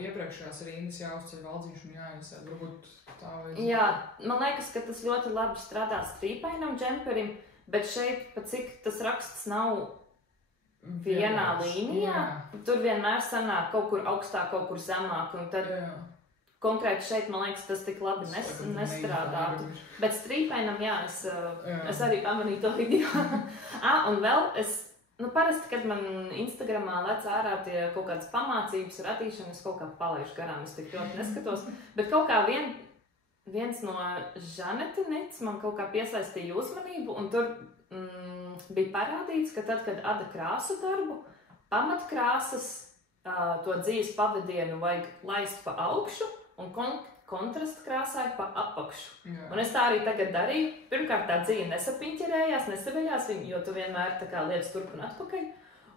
iepriekšējās rindas jāuzceļ valdziņš un jāiesēd. Varbūt tā vajag. Jā, man liekas, ka tas ļoti labi strādā strīpainam džemperim, bet šeit, pat cik tas raksts nav vienā līnijā, tur vienmēr sanāk kaut kur augstāk, kaut kur zemāk, un tad konkrēti šeit, man liekas, tas tik labi nestrādātu. Bet strīpainam, es arī pamanīju to video. Un vēl parasti, kad man Instagramā lec ārā tie kaut kādas pamācības ar adīšanu, es kaut kā palaišu garām, es tik ļoti neskatos, bet kaut kā viens no Žaneti Nits man kaut kā piesaistīja uzmanību, un tur bija parādīts, ka tad, kad Ada krāsu darbu, pamatkrāsas to dzīves pavadienu vajag laist pa augšu un kontrasta krāsai pa apakšu. Jā. Un es tā arī tagad darīju. Pirmkārt, tā dzīve nesapiņķerējās, nesaveļās, jo tu vienmēr tā kā lietas turp un atpakaļ.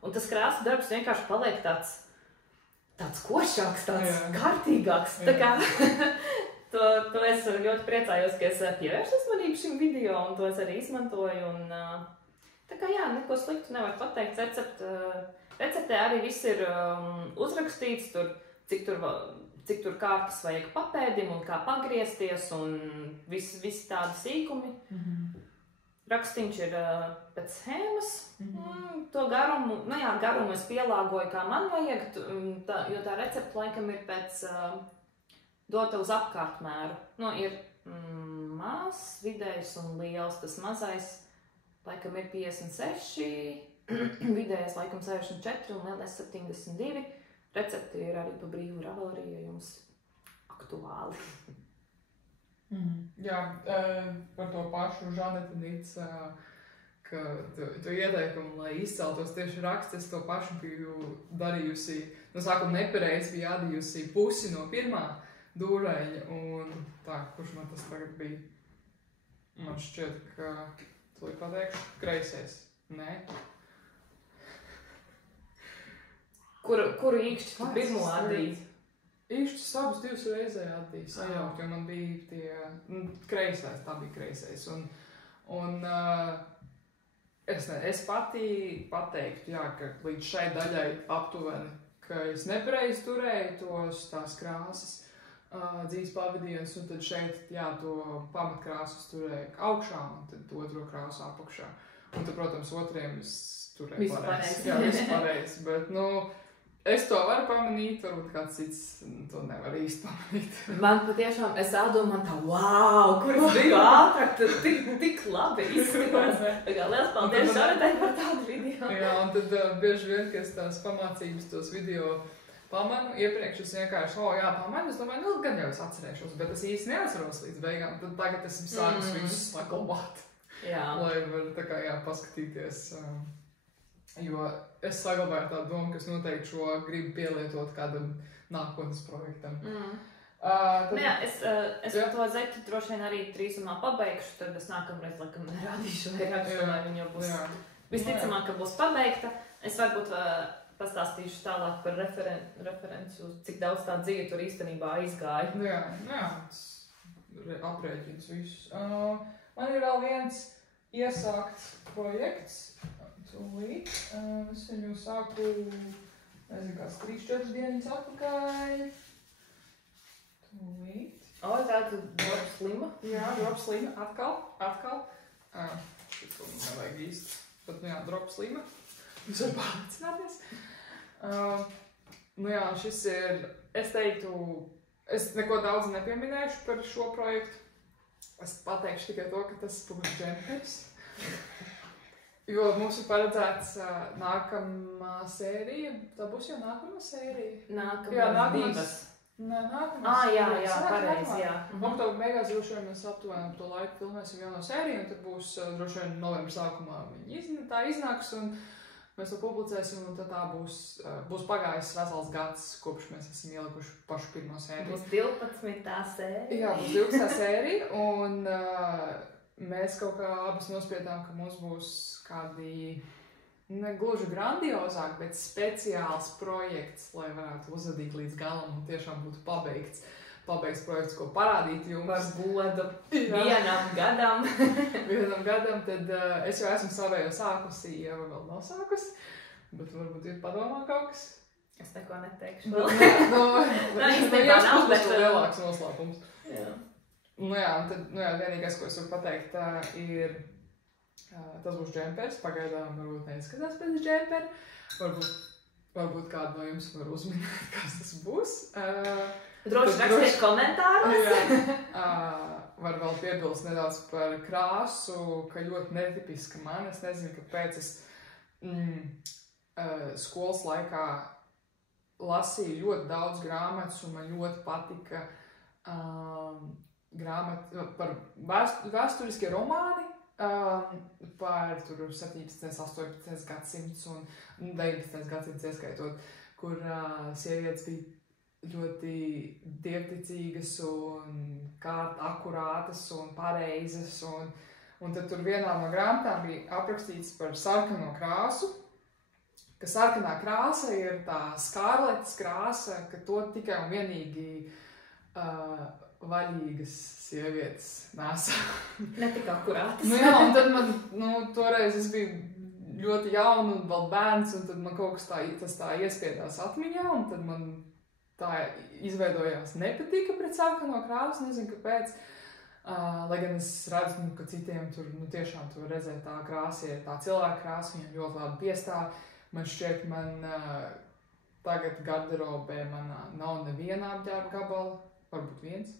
Un tas krāsu darbs vienkārši paliek tāds košāks, tāds kārtīgāks. Tā kā to es ļoti priecājos, ka es pievēršu uzmanību šim video, un to es arī izmantoju. Un, tā kā jā, neko sliktu nevar pateikt. Receptē arī viss ir uzrakstīts, cik tur kārtas vajag papēdim un kā pagriezties un visi tādi sīkumi. Rakstīns ir pēc schēmas. To garumu, garumu es pielāgoju kā man vajag, jo tā recepte laikam ir pēc dota uz apkārtmēru. Ir mazs, vidējs un liels. Tas mazais laikam ir 56, vidējais laikam 64 un lielais 72. Recepte ir arī pa brīvu ravalarī, ja jums aktuāli. Jā, par to pašu Žaneta Nica, ka tu ieteikumu, lai izceltos tieši raksts, es to pašu biju darījusi, no sākuma nepareizi biju adījusi pusi no pirmā dūreņa, un tā, kurš man tas tagad bija? Man šķiet, ka tu pateikšu kreisais. Nē. Kuru īkšķi tu pirmo adīji? Īkšķis abus divas reizē adīju sajaukt, jo man bija tie kreisais, tā bija kreisais. Un es pati pateiktu, jā, ka līdz šai daļai aptuveni, ka es nepareizi turēju tās krāsas dzīves pavadienus, un tad šeit, jā, to pamatkrāsas turēju augšā, un tad otro krāsu apakšā. Un tad, protams, otriem es turēju pareizi. Jā, visu pareizi, bet, es to varu pamanīt, varbūt kāds cits to nevar īsti pamanīt. Man patiešām, es domāju, wow, kur es biju ātrāk, tad tik labi izskatās. Liels paldies Žanetai par tādu video. Jā, un tad bieži vien, ka es tās pamācības, tos video pamanu, iepriekš es vienkārši, pamanu, es domāju, gan jau es atcerēšos, bet es īsti neatceros līdz beigām, tad tagad esmu sākus visus saglabāt. Jā. Lai var tā kā, paskatīties. Jo es saglabāju tādu domu, ka es noteikti šo gribu pielietot kādam nākotnes projektam. Es to zeķi droši vien arī drīzumā pabeigšu, tad es nākamreiz laikam nerādīšu vai rakstu, lai viņa būs visticamāk, ka būs pabeigta. Es varbūt pastāstīšu tālāk par referenci uz cik daudz tā dzīve tur īstenībā aizgāja. Jā, aprēķins visus. Man ir vēl viens iesākts projekts. Tūlīt. Es viņu sāku, nezinu, kāds 3-4 dienas atpakaļ. Tūlīt. Tāda drops lima. Jā, drops lima. Atkal. Šito nevajag īsti. Bet, drops lima. Jūs var pārliecināties. Šis ir, es teiktu, es neko daudz nepieminēšu par šo projektu. Es pateikšu tikai to, ka tas būs džempers. Jo mums ir paredzēts nākamā sērija. Tā būs jau nākamā sērija? Nākamās divas. Nākamās jā, pareizi, jā. Oktobra beigās droši vien mēs aptuveni to laiku filmēsim jauno sēriju, un tad būs droši vien novembra sākumā tā iznāks, un mēs to publicēsim, un tad tā būs pagājis vesels gads, kopš mēs esam ielikuši pašu pirmo sēriju. Būs 12. sērija. Jā, būs 12. sērija, un mēs kaut kā abas nospiedām, ka mums būs kādi ne gluži grandiozāk, bet speciāls projekts, lai varētu uzvadīt līdz galam un tiešām būtu pabeigts projekts, ko parādīt jums. Par godu vienam gadam. Vienam gadam, tad es jau esmu savējo sākusi, Ieva vēl nav sākusi, bet varbūt ir padomā kaut kas. Es neko neteikšu. Īstenībā nav, bet lielāks noslēpums. Jā. Tad vienīgais, ko es varu pateikt, ir, tas būs džempers. Pagaidām varbūt neizskatās pēc džempera. Varbūt kādu no jums var uzminēt, kas tas būs. Droši rakstiet komentāros. Var vēl piebilst nedaudz par krāsu, ka ļoti netipiska man. Es nezinu, kāpēc es skolas laikā lasīju ļoti daudz grāmatas, un man ļoti patika par vēsturiskie romāni, par 17, 18 gadsimts un 19 gadsimts ieskaitot, kur sievietes bija ļoti dievticīgas un akurātas un pareizas. Un tad tur vienā no grāmatām bija aprakstīts par sarkano krāsu, ka sarkanā krāsa ir tā skārletes krāsa, ka to tikai un vienīgi vaļīgas sievietes nesā. Ne tik akurātas. Nu jā, un tad man, toreiz es biju ļoti jauna un vēl bērns, un tad man kaut kas tas tā iespiedās atmiņā, un tad man tā izveidojās nepatika pret sarkano krāsu, nezinu kāpēc. Lai gan es redzu, ka citiem tur tiešām tur redzēt tā krāsa ir tā cilvēka krāsa, viņam ļoti labi piestāv. Man šķiet, tagad garderobē manā nav neviena apģērba gabala, varbūt viens.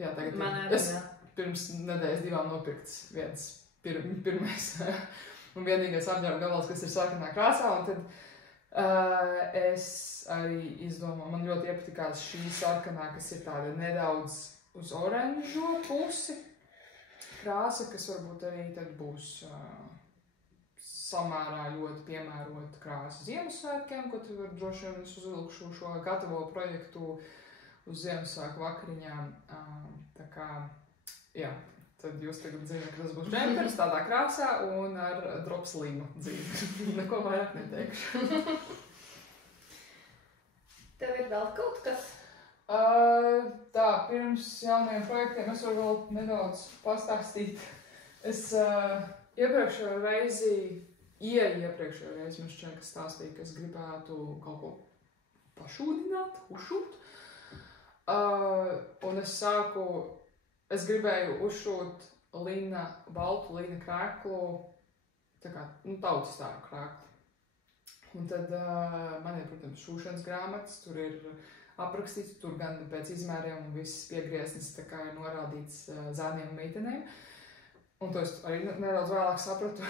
Jā, tagad es pirms nedēļas 2 nopirkts viens pirmais un vienīgais apģērba gabals, kas ir sarkanā krāsā, un tad es arī izdomāju, man ļoti iepatikās šī sarkanā, kas ir tāda nedaudz uz oranžo pusi krāsa, kas varbūt arī tad būs samērā ļoti piemērota krāsa Ziemassvētkiem, ko tu var droši vien es uzvilkšu šo gatavo projektu uz Ziemassvētku vakariņām. Tā kā, jā, tad jūs tagad zināt, ka tas būs džempers tādā krāsā un ar drops līmu dzīvi. Neko vairāk neteikšu. Tev ir vēl kaut kas? Tā, pirms jaunajiem projektiem es varu vēl nedaudz pastāstīt. Es iepriekšējo reizi man šķiet, ka stāstīja, ka es gribētu kaut ko pašūdināt, uzšūt. Un es gribēju uzšūt baltu lina krēklu, tā kā, tautas tāru krēklu. Un tad man ir, protams, šūšanas grāmatas, tur ir aprakstīts, tur gan pēc izmēriem un viss piegrieznis tā kā ir norādīts zēniem un meitenēm. Un to es arī nedaudz vēlāk sapratu.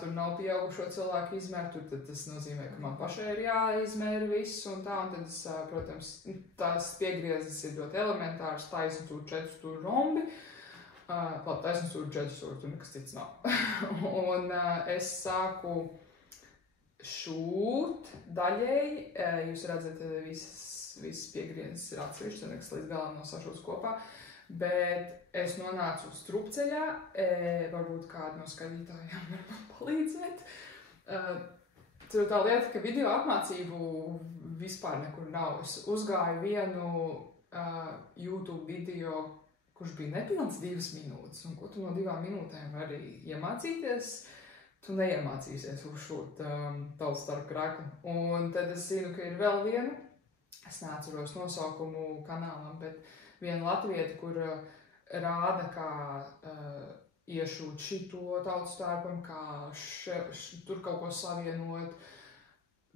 Tur nav pieaugušo cilvēku izmēru, tur tas nozīmē, ka man pašai ir jāizmēra viss un tā, un tad es, protams, tās piegriezes ir ļoti elementārs, taisnstūri, četrstūri rombi, taisnstūri, četrstūri, tur nekas cits nav. Un es sāku šūt daļēji, jūs redzat, visas piegriezes ir atsevišķas, un nekas līdz galam nav sašūts kopā. Bet es nonācu strupceļā, varbūt kādu no skatītājiem var man palīdzēt. Tur tā lieta, ka video apmācību vispār nekur nav. Es uzgāju vienu YouTube video, kurš bija nepilns 2 minūtes, un ko tu no 2 minūtēm vari iemācīties, tu neiemācīsies uzšūt tautas starp krēklu. Un tad es zinu, ka ir vēl viena, es neatceros nosaukumu kanālam, bet viena latvieta, kur rāda, kā iešūt šito tautas stārpam, kā tur kaut ko savienot.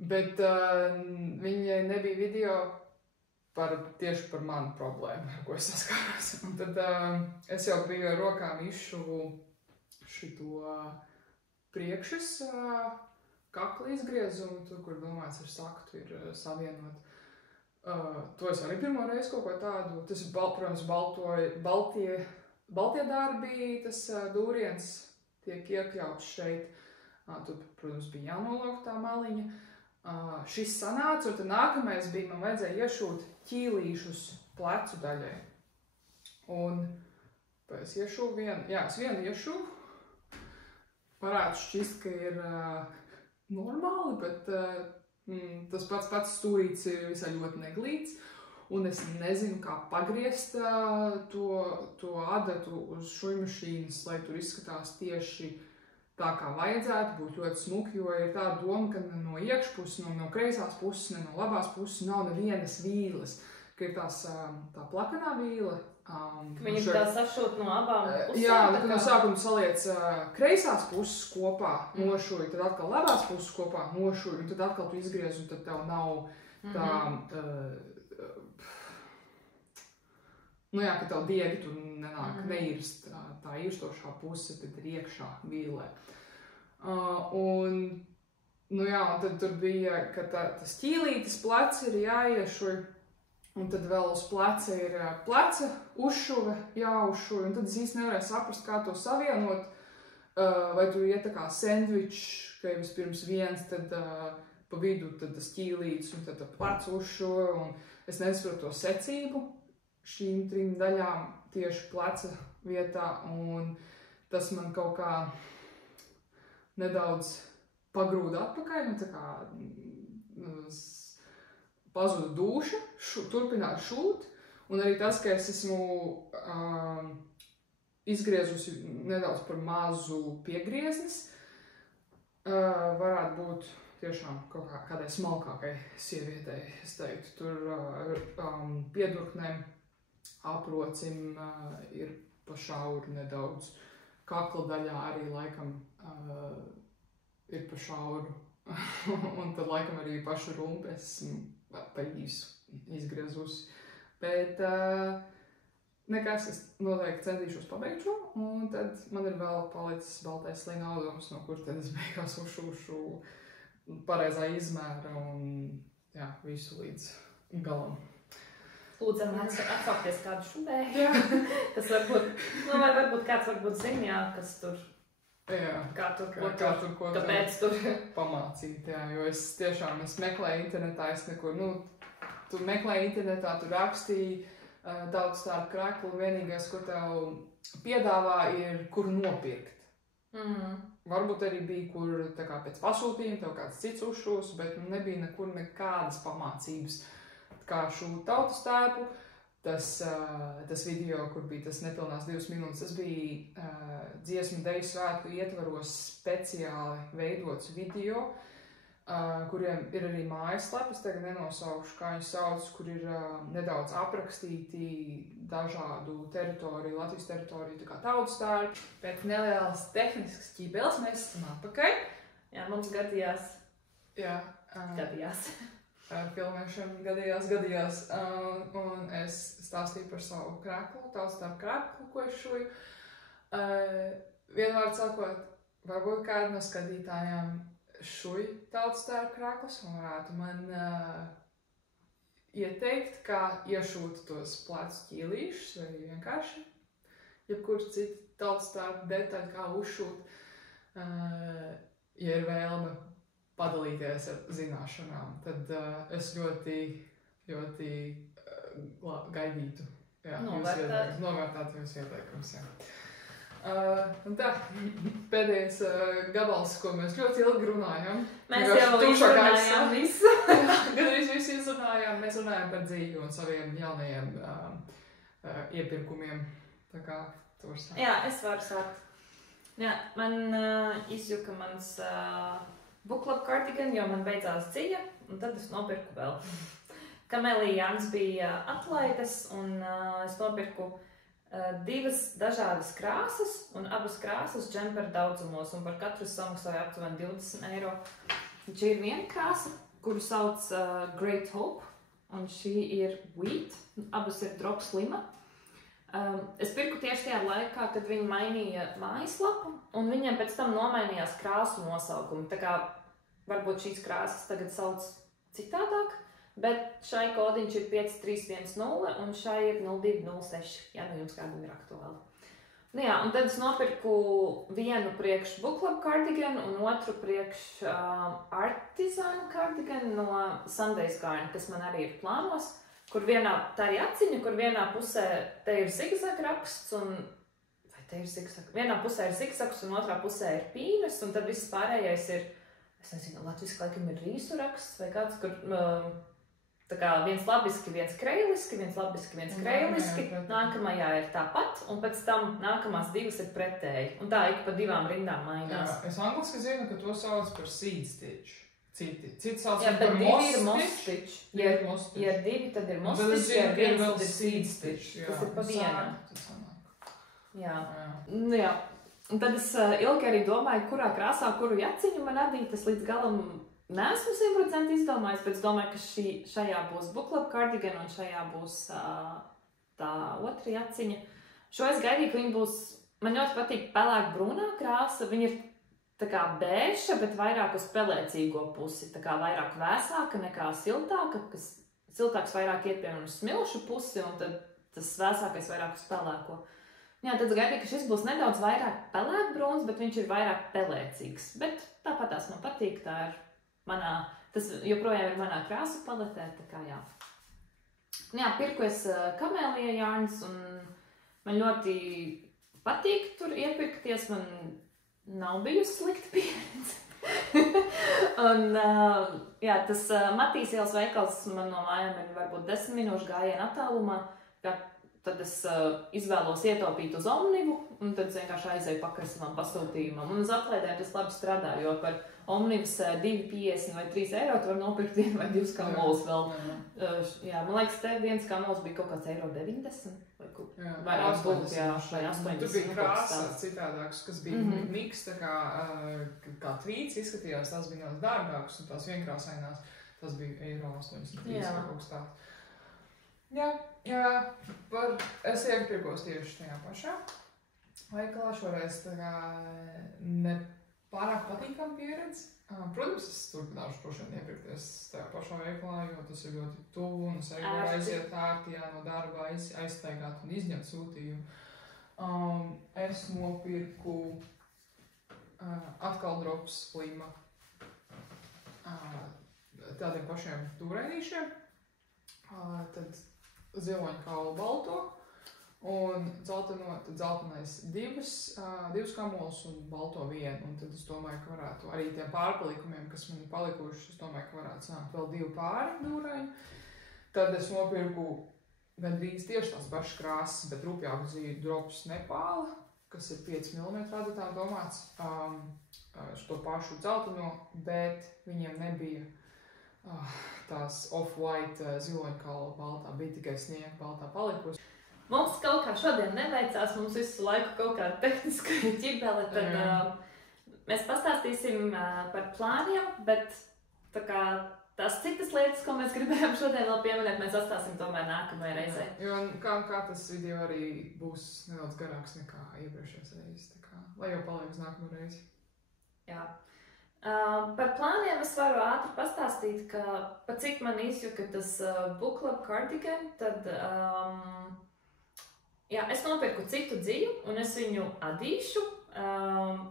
Bet viņai nebija video tieši par manu problēmu, ar ko es saskāros. Un tad es jau biju ar rokām izšuvu šito priekšas kakla izgriezumu, tur, kur domāts ar saktu ir savienot. To es arī pirmo reizi kaut ko tādu, tas ir, protams, baltie darbi, tas dūriens tiek iekļauts šeit. Tur, protams, bija jānolok tā maliņa. Šis sanāca, un tad nākamais bija, man vajadzēja iešūt ķīlīšus plecu daļai. Un es iešuvu vienu iešuvu. Varētu šķist, ka ir normāli, bet tas pats stūrīts ir visai ļoti neglīts, un es nezinu, kā pagriezt to adatu uz šujmašīnas, lai tur izskatās tieši tā, kā vajadzētu, būt ļoti smuki, jo ir tāda doma, ka no iekšpuses, no kreisās puses, ne no labās puses nav nevienas vīles, ka ir tā plakanā vīle. Viņi tā sašūt no abām pusēm? Jā, no sākuma saliec kreisās puses kopā, nošuj, tad atkal labās puses kopā nošuj, un tad atkal tu izgriez, un tad tev nav tā, ka tev diegi tur nenāk, neirst, tā irstošā puse, tad ir iekšā vīlē. Un tad tur bija, ka tas ķīlītis plec ir jāiešuj, Un tad vēl uz pleca ir pleca uzšuve, jāuzšuve, un tad es īsti nevarēju saprast, kā to savienot. Vai tu iet tā kā sendvičs, ka jau vispirms viens, tad pa vidu tad tas ķīlītis, un tad pleca uzšuve, un es nesaprotu to secību šīm 3 daļām tieši pleca vietā, un tas man kaut kā nedaudz pagrūda atpakaļ, un tā kā pazuda dūša, turpināt šūt, un arī tas, ka es esmu izgriezusi nedaudz par mazu piegrieዝnis, varētu būt tiešām kaut kādai smalkākai sievietei, es teiktu. Tur piedurknēm, aprocim ir pa šauru nedaudz, kakla daļā arī laikam ir pa šauru, un tad laikam arī pašu rumpu esmu pa īsu izgriezusi. Bet nekas, es noteikti centīšos pabeigt šo, un tad man ir vēl palicis baltais linaudums, no kur tad es beigās uzšūšu pareizā izmēra un jā, visu līdz galam. Lūdzam atsaukties kādu šubē. Tas varbūt, vai varbūt kāds varbūt zina, jā, kas tur, kā tur, ko kāpēc tur. Pamācīt, jā, jo es tiešām, es meklēju internetā, es nekur, tu meklēji internetā, tu rakstīji daudz tādu kreklu, vienīgais, ko tev piedāvā, ir, kur nopirkt. Varbūt arī bija, kur tā kā pēc pasūtījuma tev kāds cits uzšūs, bet nebija nekur nekādas pamācības, kā šūt tautas tēpu. Tas video, kur bija tas nepilnās 2 minūtes, tas bija dziesmu deju svētku ietvaros speciāli veidots video, kuriem ir arī mājaslapas, tagad nenosaukšu, kā viņi sauc, kur ir nedaudz aprakstīti dažādu teritoriju, Latvijas teritoriju, tā kā tautas tērpi. Pēc nelielas tehniskas ķībeles mēs esam atpakaļ. Jā, mums gadījās. Jā. Filmēšana gadījās, un es stāstīju par savu krēklu, tautas tērpu krēklu, ko es šuju. Vienvārds sakot, varbūt kāda no skatītājām šuj tautas tērpu krēklus un varētu man ieteikt, kā iešūt tos plecu ķīlīšus vai vienkārši jebkurš citu tautas tērpu detaļu, kā uzšūt, ja ir vēlme padalīties ar zināšanām, tad es ļoti gaidītu novērtāt jūs ieteikumus. Un tā, pēdējais gabals, ko mēs ļoti ilgi runājam. Mēs jau izrunājām visu. Gandrīz visu izrunājām. Mēs runājam par dzīvi un saviem jaunajiem iepirkumiem. Tā kā tu vari sākt. Jā, es varu sākt. Jā, man izjuka mans book club cardigan, jo man beidzās dzīja, un tad es nopirku vēl. Kamelija Jānis bija atlaides, un es nopirku 2 dažādas krāsas, un abas krāsas džemperu daudzumos, un par katru samaksāju aptuveni 20 eiro. Šī ir viena krāsa, kuru sauc Great Hope, un šī ir Wheat, abas ir drops lima. Es pirku tieši tajā laikā, kad viņi mainīja mājaslapu, un viņiem pēc tam nomainījās krāsu nosaukumi. Tā kā varbūt šīs krāsas tagad sauc citādāk, bet šai kodiņš ir 5310 un šai ir 0206, ja nu jums kādam ir aktuāli. Nu jā, un tad es nopirku vienu priekš book club cardigan un otru priekš artisan cardigan no Sundays Garn, kas man arī ir plānos, kur tā ir aciņa, kur vienā pusē te ir zigzag raksts un vienā pusē ir zigzags un otrā pusē ir pīnes, un tad viss pārējais ir, es nezinu, latviski laikam ir rīsu raksts vai kāds, kur tā kā viens labiski, viens kreiliski, viens labiski, viens kreiliski, nākamajā ir tāpat, un pēc tam nākamās 2 ir pretēji, un tā ik pa 2 rindām mainās. Jā, es angliski zinu, ka to sauc par seed stitch. Citi sauc par moss stitch. Ja ir 2, tad ir moss stitch, ja ir 1, tad ir seed stitch, kas ir pa vienam. Jā. Nu jā. Un tad es ilgi arī domāju, kurā krāsā, kuru jaciņu man adīt. Es līdz galam neesmu 100% izdomājis, bet es domāju, ka šajā būs book club cardigan un šajā būs tā otra jaciņa. Šo es gaidīju, ka viņa būs, man ļoti patīk pelēk brūnā krāsa. Viņa ir tā kā bēša, bet vairāk uz pelēcīgo pusi. Tā kā vairāk vēsāka nekā siltāka, kas siltāks vairāk iet piemēram uz smilšu pusi, un tad tas vēsākais vairāk uz pelēko. Jā, tad gaidīju, ka šis būs nedaudz vairāk pelēkbrūns, bet viņš ir vairāk pelēcīgs. Bet tāpat tās man patīk, tas joprojām ir manā krāsu paletē, tā kā jā. Jā, pirku es kamēlija jārns, un man ļoti patīk tur iepirkties, man nav bijusi slikta pieredze. Un, jā, tas Matīs ielas veikals man no mājām ir varbūt 10 minūšu gājienu attālumā, tad es izvēlos ietaupīt uz Omnivu, un tad es vienkārši aizēju pakaļ savam pasūtījumam. Un uz atlaidēm tas labi strādā, jo par Omnivas 2,50 vai 3 eiro tu var nopirkt 1 vai 2 kamols vēl. Jā, man liekas, te viens kamols bija kaut kāds €90 vai 80. Tur bija krāsas citādākas, kas bija miks, tā kā tvīts izskatījās, tās bija nedaudz dārgākas, un tās vienkrāsainās, tas bija €83 vai kaut kas tāds. Jā, es iepirkos tieši tajā pašā veikalā, šoreiz tā kā ne pārāk patīkama pieredze. Protams, es turpināšu droši vien iepirkties tajā pašā veikalā, jo tas ir ļoti tuvu, un es arī varu aiziet ārti, no darba aizstaigāt un izņemt sūtījumu. Es nopirku atkal drops Lima tādiem pašiem dūrēnīšiem, tad ziloņkaulu balto un dzeltenais divas kamols un balto vienu. Un tad es domāju, ka varētu arī tiem pārpalikumiem, kas man ir palikuši, es domāju, ka varētu sanākt vēl 2 pāri dūrēņu. Tad es nopirku gandrīz tieši tās pašas krāsas, bet rupjāku zīdu drops Nepāla, kas ir 5 mm adatām domāts, to pašu dzelteno, bet viņiem nebija tās off-white ziloņkaula baltā, bija tikai sniega baltā palikusi. Mums kaut kā šodien neveicās, mums visu laiku kaut kāda tehniska ķibele, tad mēs pastāstīsim par plāniem, bet tā kā tās citas lietas, ko mēs gribējām šodien vēl pieminēt, mēs atstāsim tomēr nākamajai reizei. Jo kā tas video arī būs nedaudz garāks nekā iepriekšējās reizes, tā kā, lai jau paliek uz nākamo reizi. Jā. Par plāniem es varu ātri pastāstīt, ka pa cik man izjuka tas Book Club cardigan, tad jā, es nopirku citu dziju un es viņu adīšu,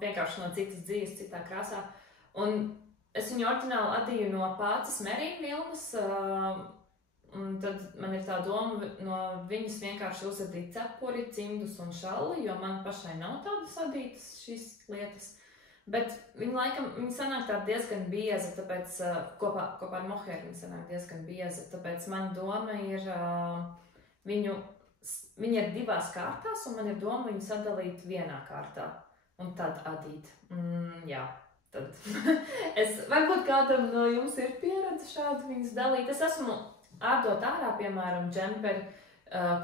vienkārši no citas dzijas, citā krāsā. Un es viņu oriģināli adīju no Pāces merīna vilnas, un tad man ir tā doma no viņas vienkārši uzadīt cepuri, cimdus un šalli, jo man pašai nav tādas adītas šīs lietas. Bet viņa sanāk tā diezgan bieza, tāpēc kopā ar mohēru viņa sanāk diezgan bieza, tāpēc man doma ir viņa ir 2 kārtās, un man ir doma viņu sadalīt 1 kārtā, un tad adīt. Jā, tad varbūt kādam no jums ir pieredze šādu viņas dalīt. Es esmu ārdot ārā, piemēram, džemperi,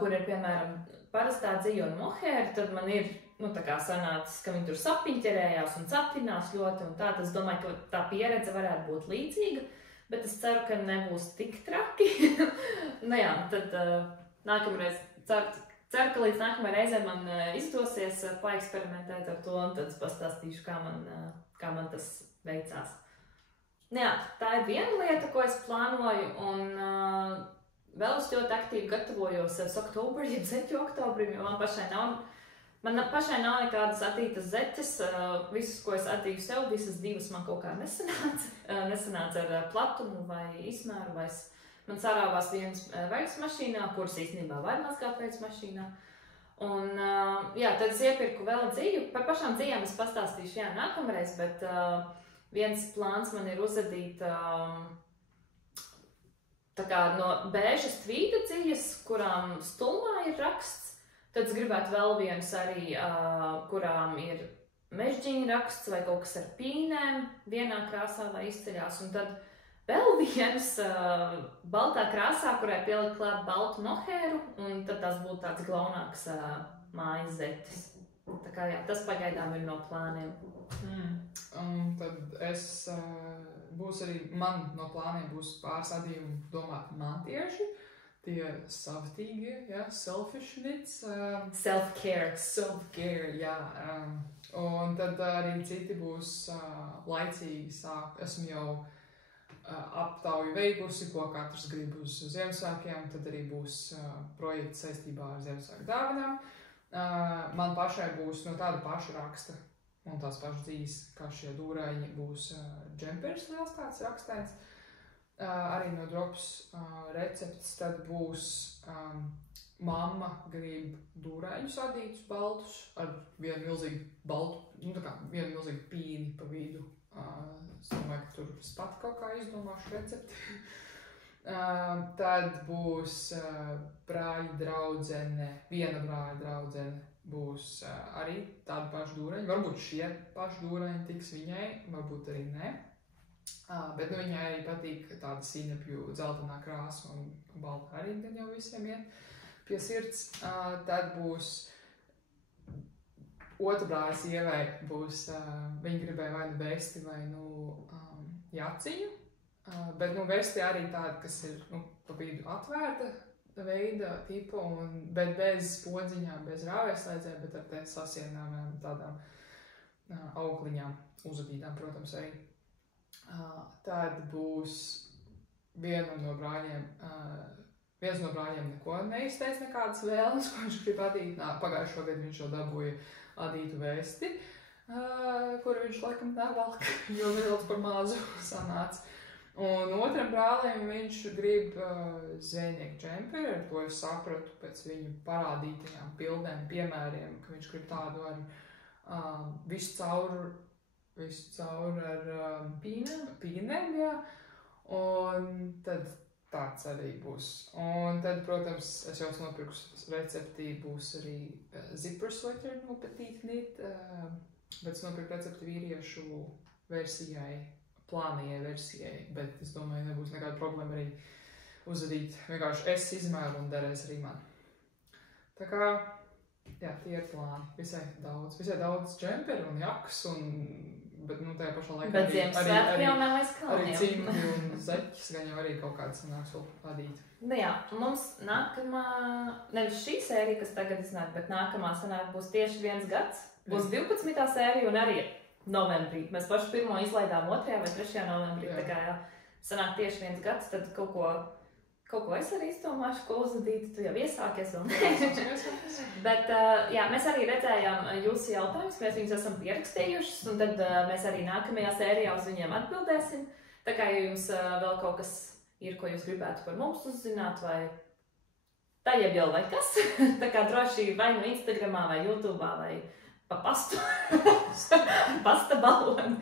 kur ir, piemēram, parastā dzija un mohēra, tad man ir tā kā sanācis, ka viņi tur sapiņķerējās un satinās ļoti un tā. Es domāju, ka tā pieredze varētu būt līdzīga, bet es ceru, ka nebūs tik traki. Jā, tad nākamreiz ceru, ka līdz nākamajai reizē man izdosies paeksperimentēt ar to, un tad es pastāstīšu, kā man tas veicās. Jā, tā ir viena lieta, ko es plānoju, un vēl es ļoti aktīvi gatavojos oktobrim, jeb zeķu oktobrim, jo man pašai nav nekādas adītas zeķes, visas, ko es adīju sev, visas 2 man kaut kā nesanāca ar platumu vai izmēru, vai man sarāvās vienas veids mašīnā, kuras īstenībā var mazgāt veids mašīnā. Un, jā, tad es iepirku vēl dziju, par pašām dzijām es pastāstīšu, jā, nākamreiz, bet viens plāns man ir uzadīt tā kā no bēžas tvīda dzijas, kurām stulmā ir raksts. Tad es gribētu vēl viens arī, kurām ir mežģiņa raksts vai kaut kas ar pīnēm vienā krāsā, lai izceļās. Un tad vēl viens baltā krāsā, kurai pielikt klāt baltu mohēru, un tad tas būtu tāds glaunāks mājas zeķis. Tā kā jā, tas pagaidām ir no plāniem. Un tad būs arī, man no plāniem būs pāris adījumi domāt man tieši. Tie savtīgie, jā, selfish knits. Self-care. Self-care, jā. Un tad arī citi būs laicīgi sākt. Esmu jau aptauju veikusi, ko katrs grib uz Ziemassvētkiem, tad arī būs projekts saistībā ar Ziemassvētku dāvanām. Man pašai būs no tāda paša raksta un tās pašas dzīves, kā šie dūraiņi būs džemperis liels tāds rakstēns. Arī no drops receptes tad būs mamma grib dūraiņus adītus baltus ar vienu milzīgu baltu, tā kā vienu milzīgu pīni pa vidu. Es domāju, ka tur es pat kaut kā izdomāšu recepti. Tad būs brāļa draudzene, viena brāļa draudzene būs arī tādi paši dūreņi. Varbūt šie paši dūreņi tiks viņai, varbūt arī ne. Bet viņai arī patīk tāda sīnepju dzeltenā krāsa un balta arī gan jau visiem iet pie sirds. Tad būs otra brāļa sievai būs, viņa gribēja vai nu vesti vai nu jaciņu. Bet vesti arī tāda, kas ir pa vidu atvērta veida tipa, bet bez podziņām, bez rāvēslēdzēm, bet ar te sasienām tādām augliņām uzadītām, protams, arī. Tad būs viens no brāļiem neko neizteica nekādas vēlmes, ko viņš grib adīt. Pagājušo gadu viņš jau dabūja adītu vēsti, kuru viņš laikam nevalk, jo vilts par mazu sanāca. Un otram brālim viņš grib zvejnieku džemperi, ar to es sapratu pēc viņu parādītajām bildēm, piemēriem, ka viņš grib tādu ar visu caur ar pīnēm, jā. Un tad tāds arī būs. Un tad, protams, es jau nopirku recepti, būs arī zipper sweater no Petite Knit, bet es nopirku recepti vīriešu versijai, plānajai versijai, bet es domāju, nebūs nekāda problēma arī uzadīt. Vienkārši es izmēru un derēs arī man. Tā kā, jā, tie ir plāni. Visai daudz džemperi un jakas, bet tajā pašā laikā bet Ziemassvētki jau nav aiz kalniem. Arī cimdi un zeķis gan jau arī kaut kāds sanāks vēl adīt. Jā, mums nākamā, nevis šī sērija, kas tagad iznāk, bet nākamā sanāk būs tieši 1 gads. Būs 12. sērija un arī novembrī. Mēs paši pirmo izlaidām 2. vai 3. novembrī. Tā kā sanāk tieši 1 gads, tad kaut ko es arī izdomāšu, ko uzadīt. Tu jau iesākies un Bet, jā, mēs arī redzējām jūsu jautājumus, mēs viņus esam pierakstījušas, un tad mēs arī nākamajā sērijā uz viņiem atbildēsim. Tā kā, ja jums vēl kaut kas ir, ko jūs gribētu par mums uzzināt, vai tā jau vai kas, tā kā droši vai no Instagramā, vai YouTube'ā, vai pa pastu, pasta baloni.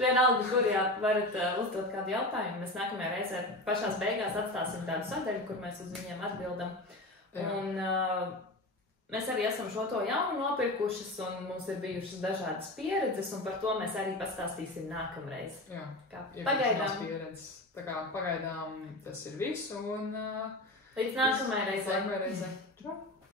Vienalga, kur varat uzdot kādu jautājumu. Mēs nākamajā reizē pašās beigās atstāsim tādu sadaļu, kur mēs uz viņiem atbildam. Un mēs arī esam šo to jaunu nopirkušas, un mums ir bijušas dažādas pieredzes, un par to mēs arī pastāstīsim nākamreiz. Jā, pagaidām. Tā kā pagaidām tas ir viss, un līdz nākamajai reizei. Čau!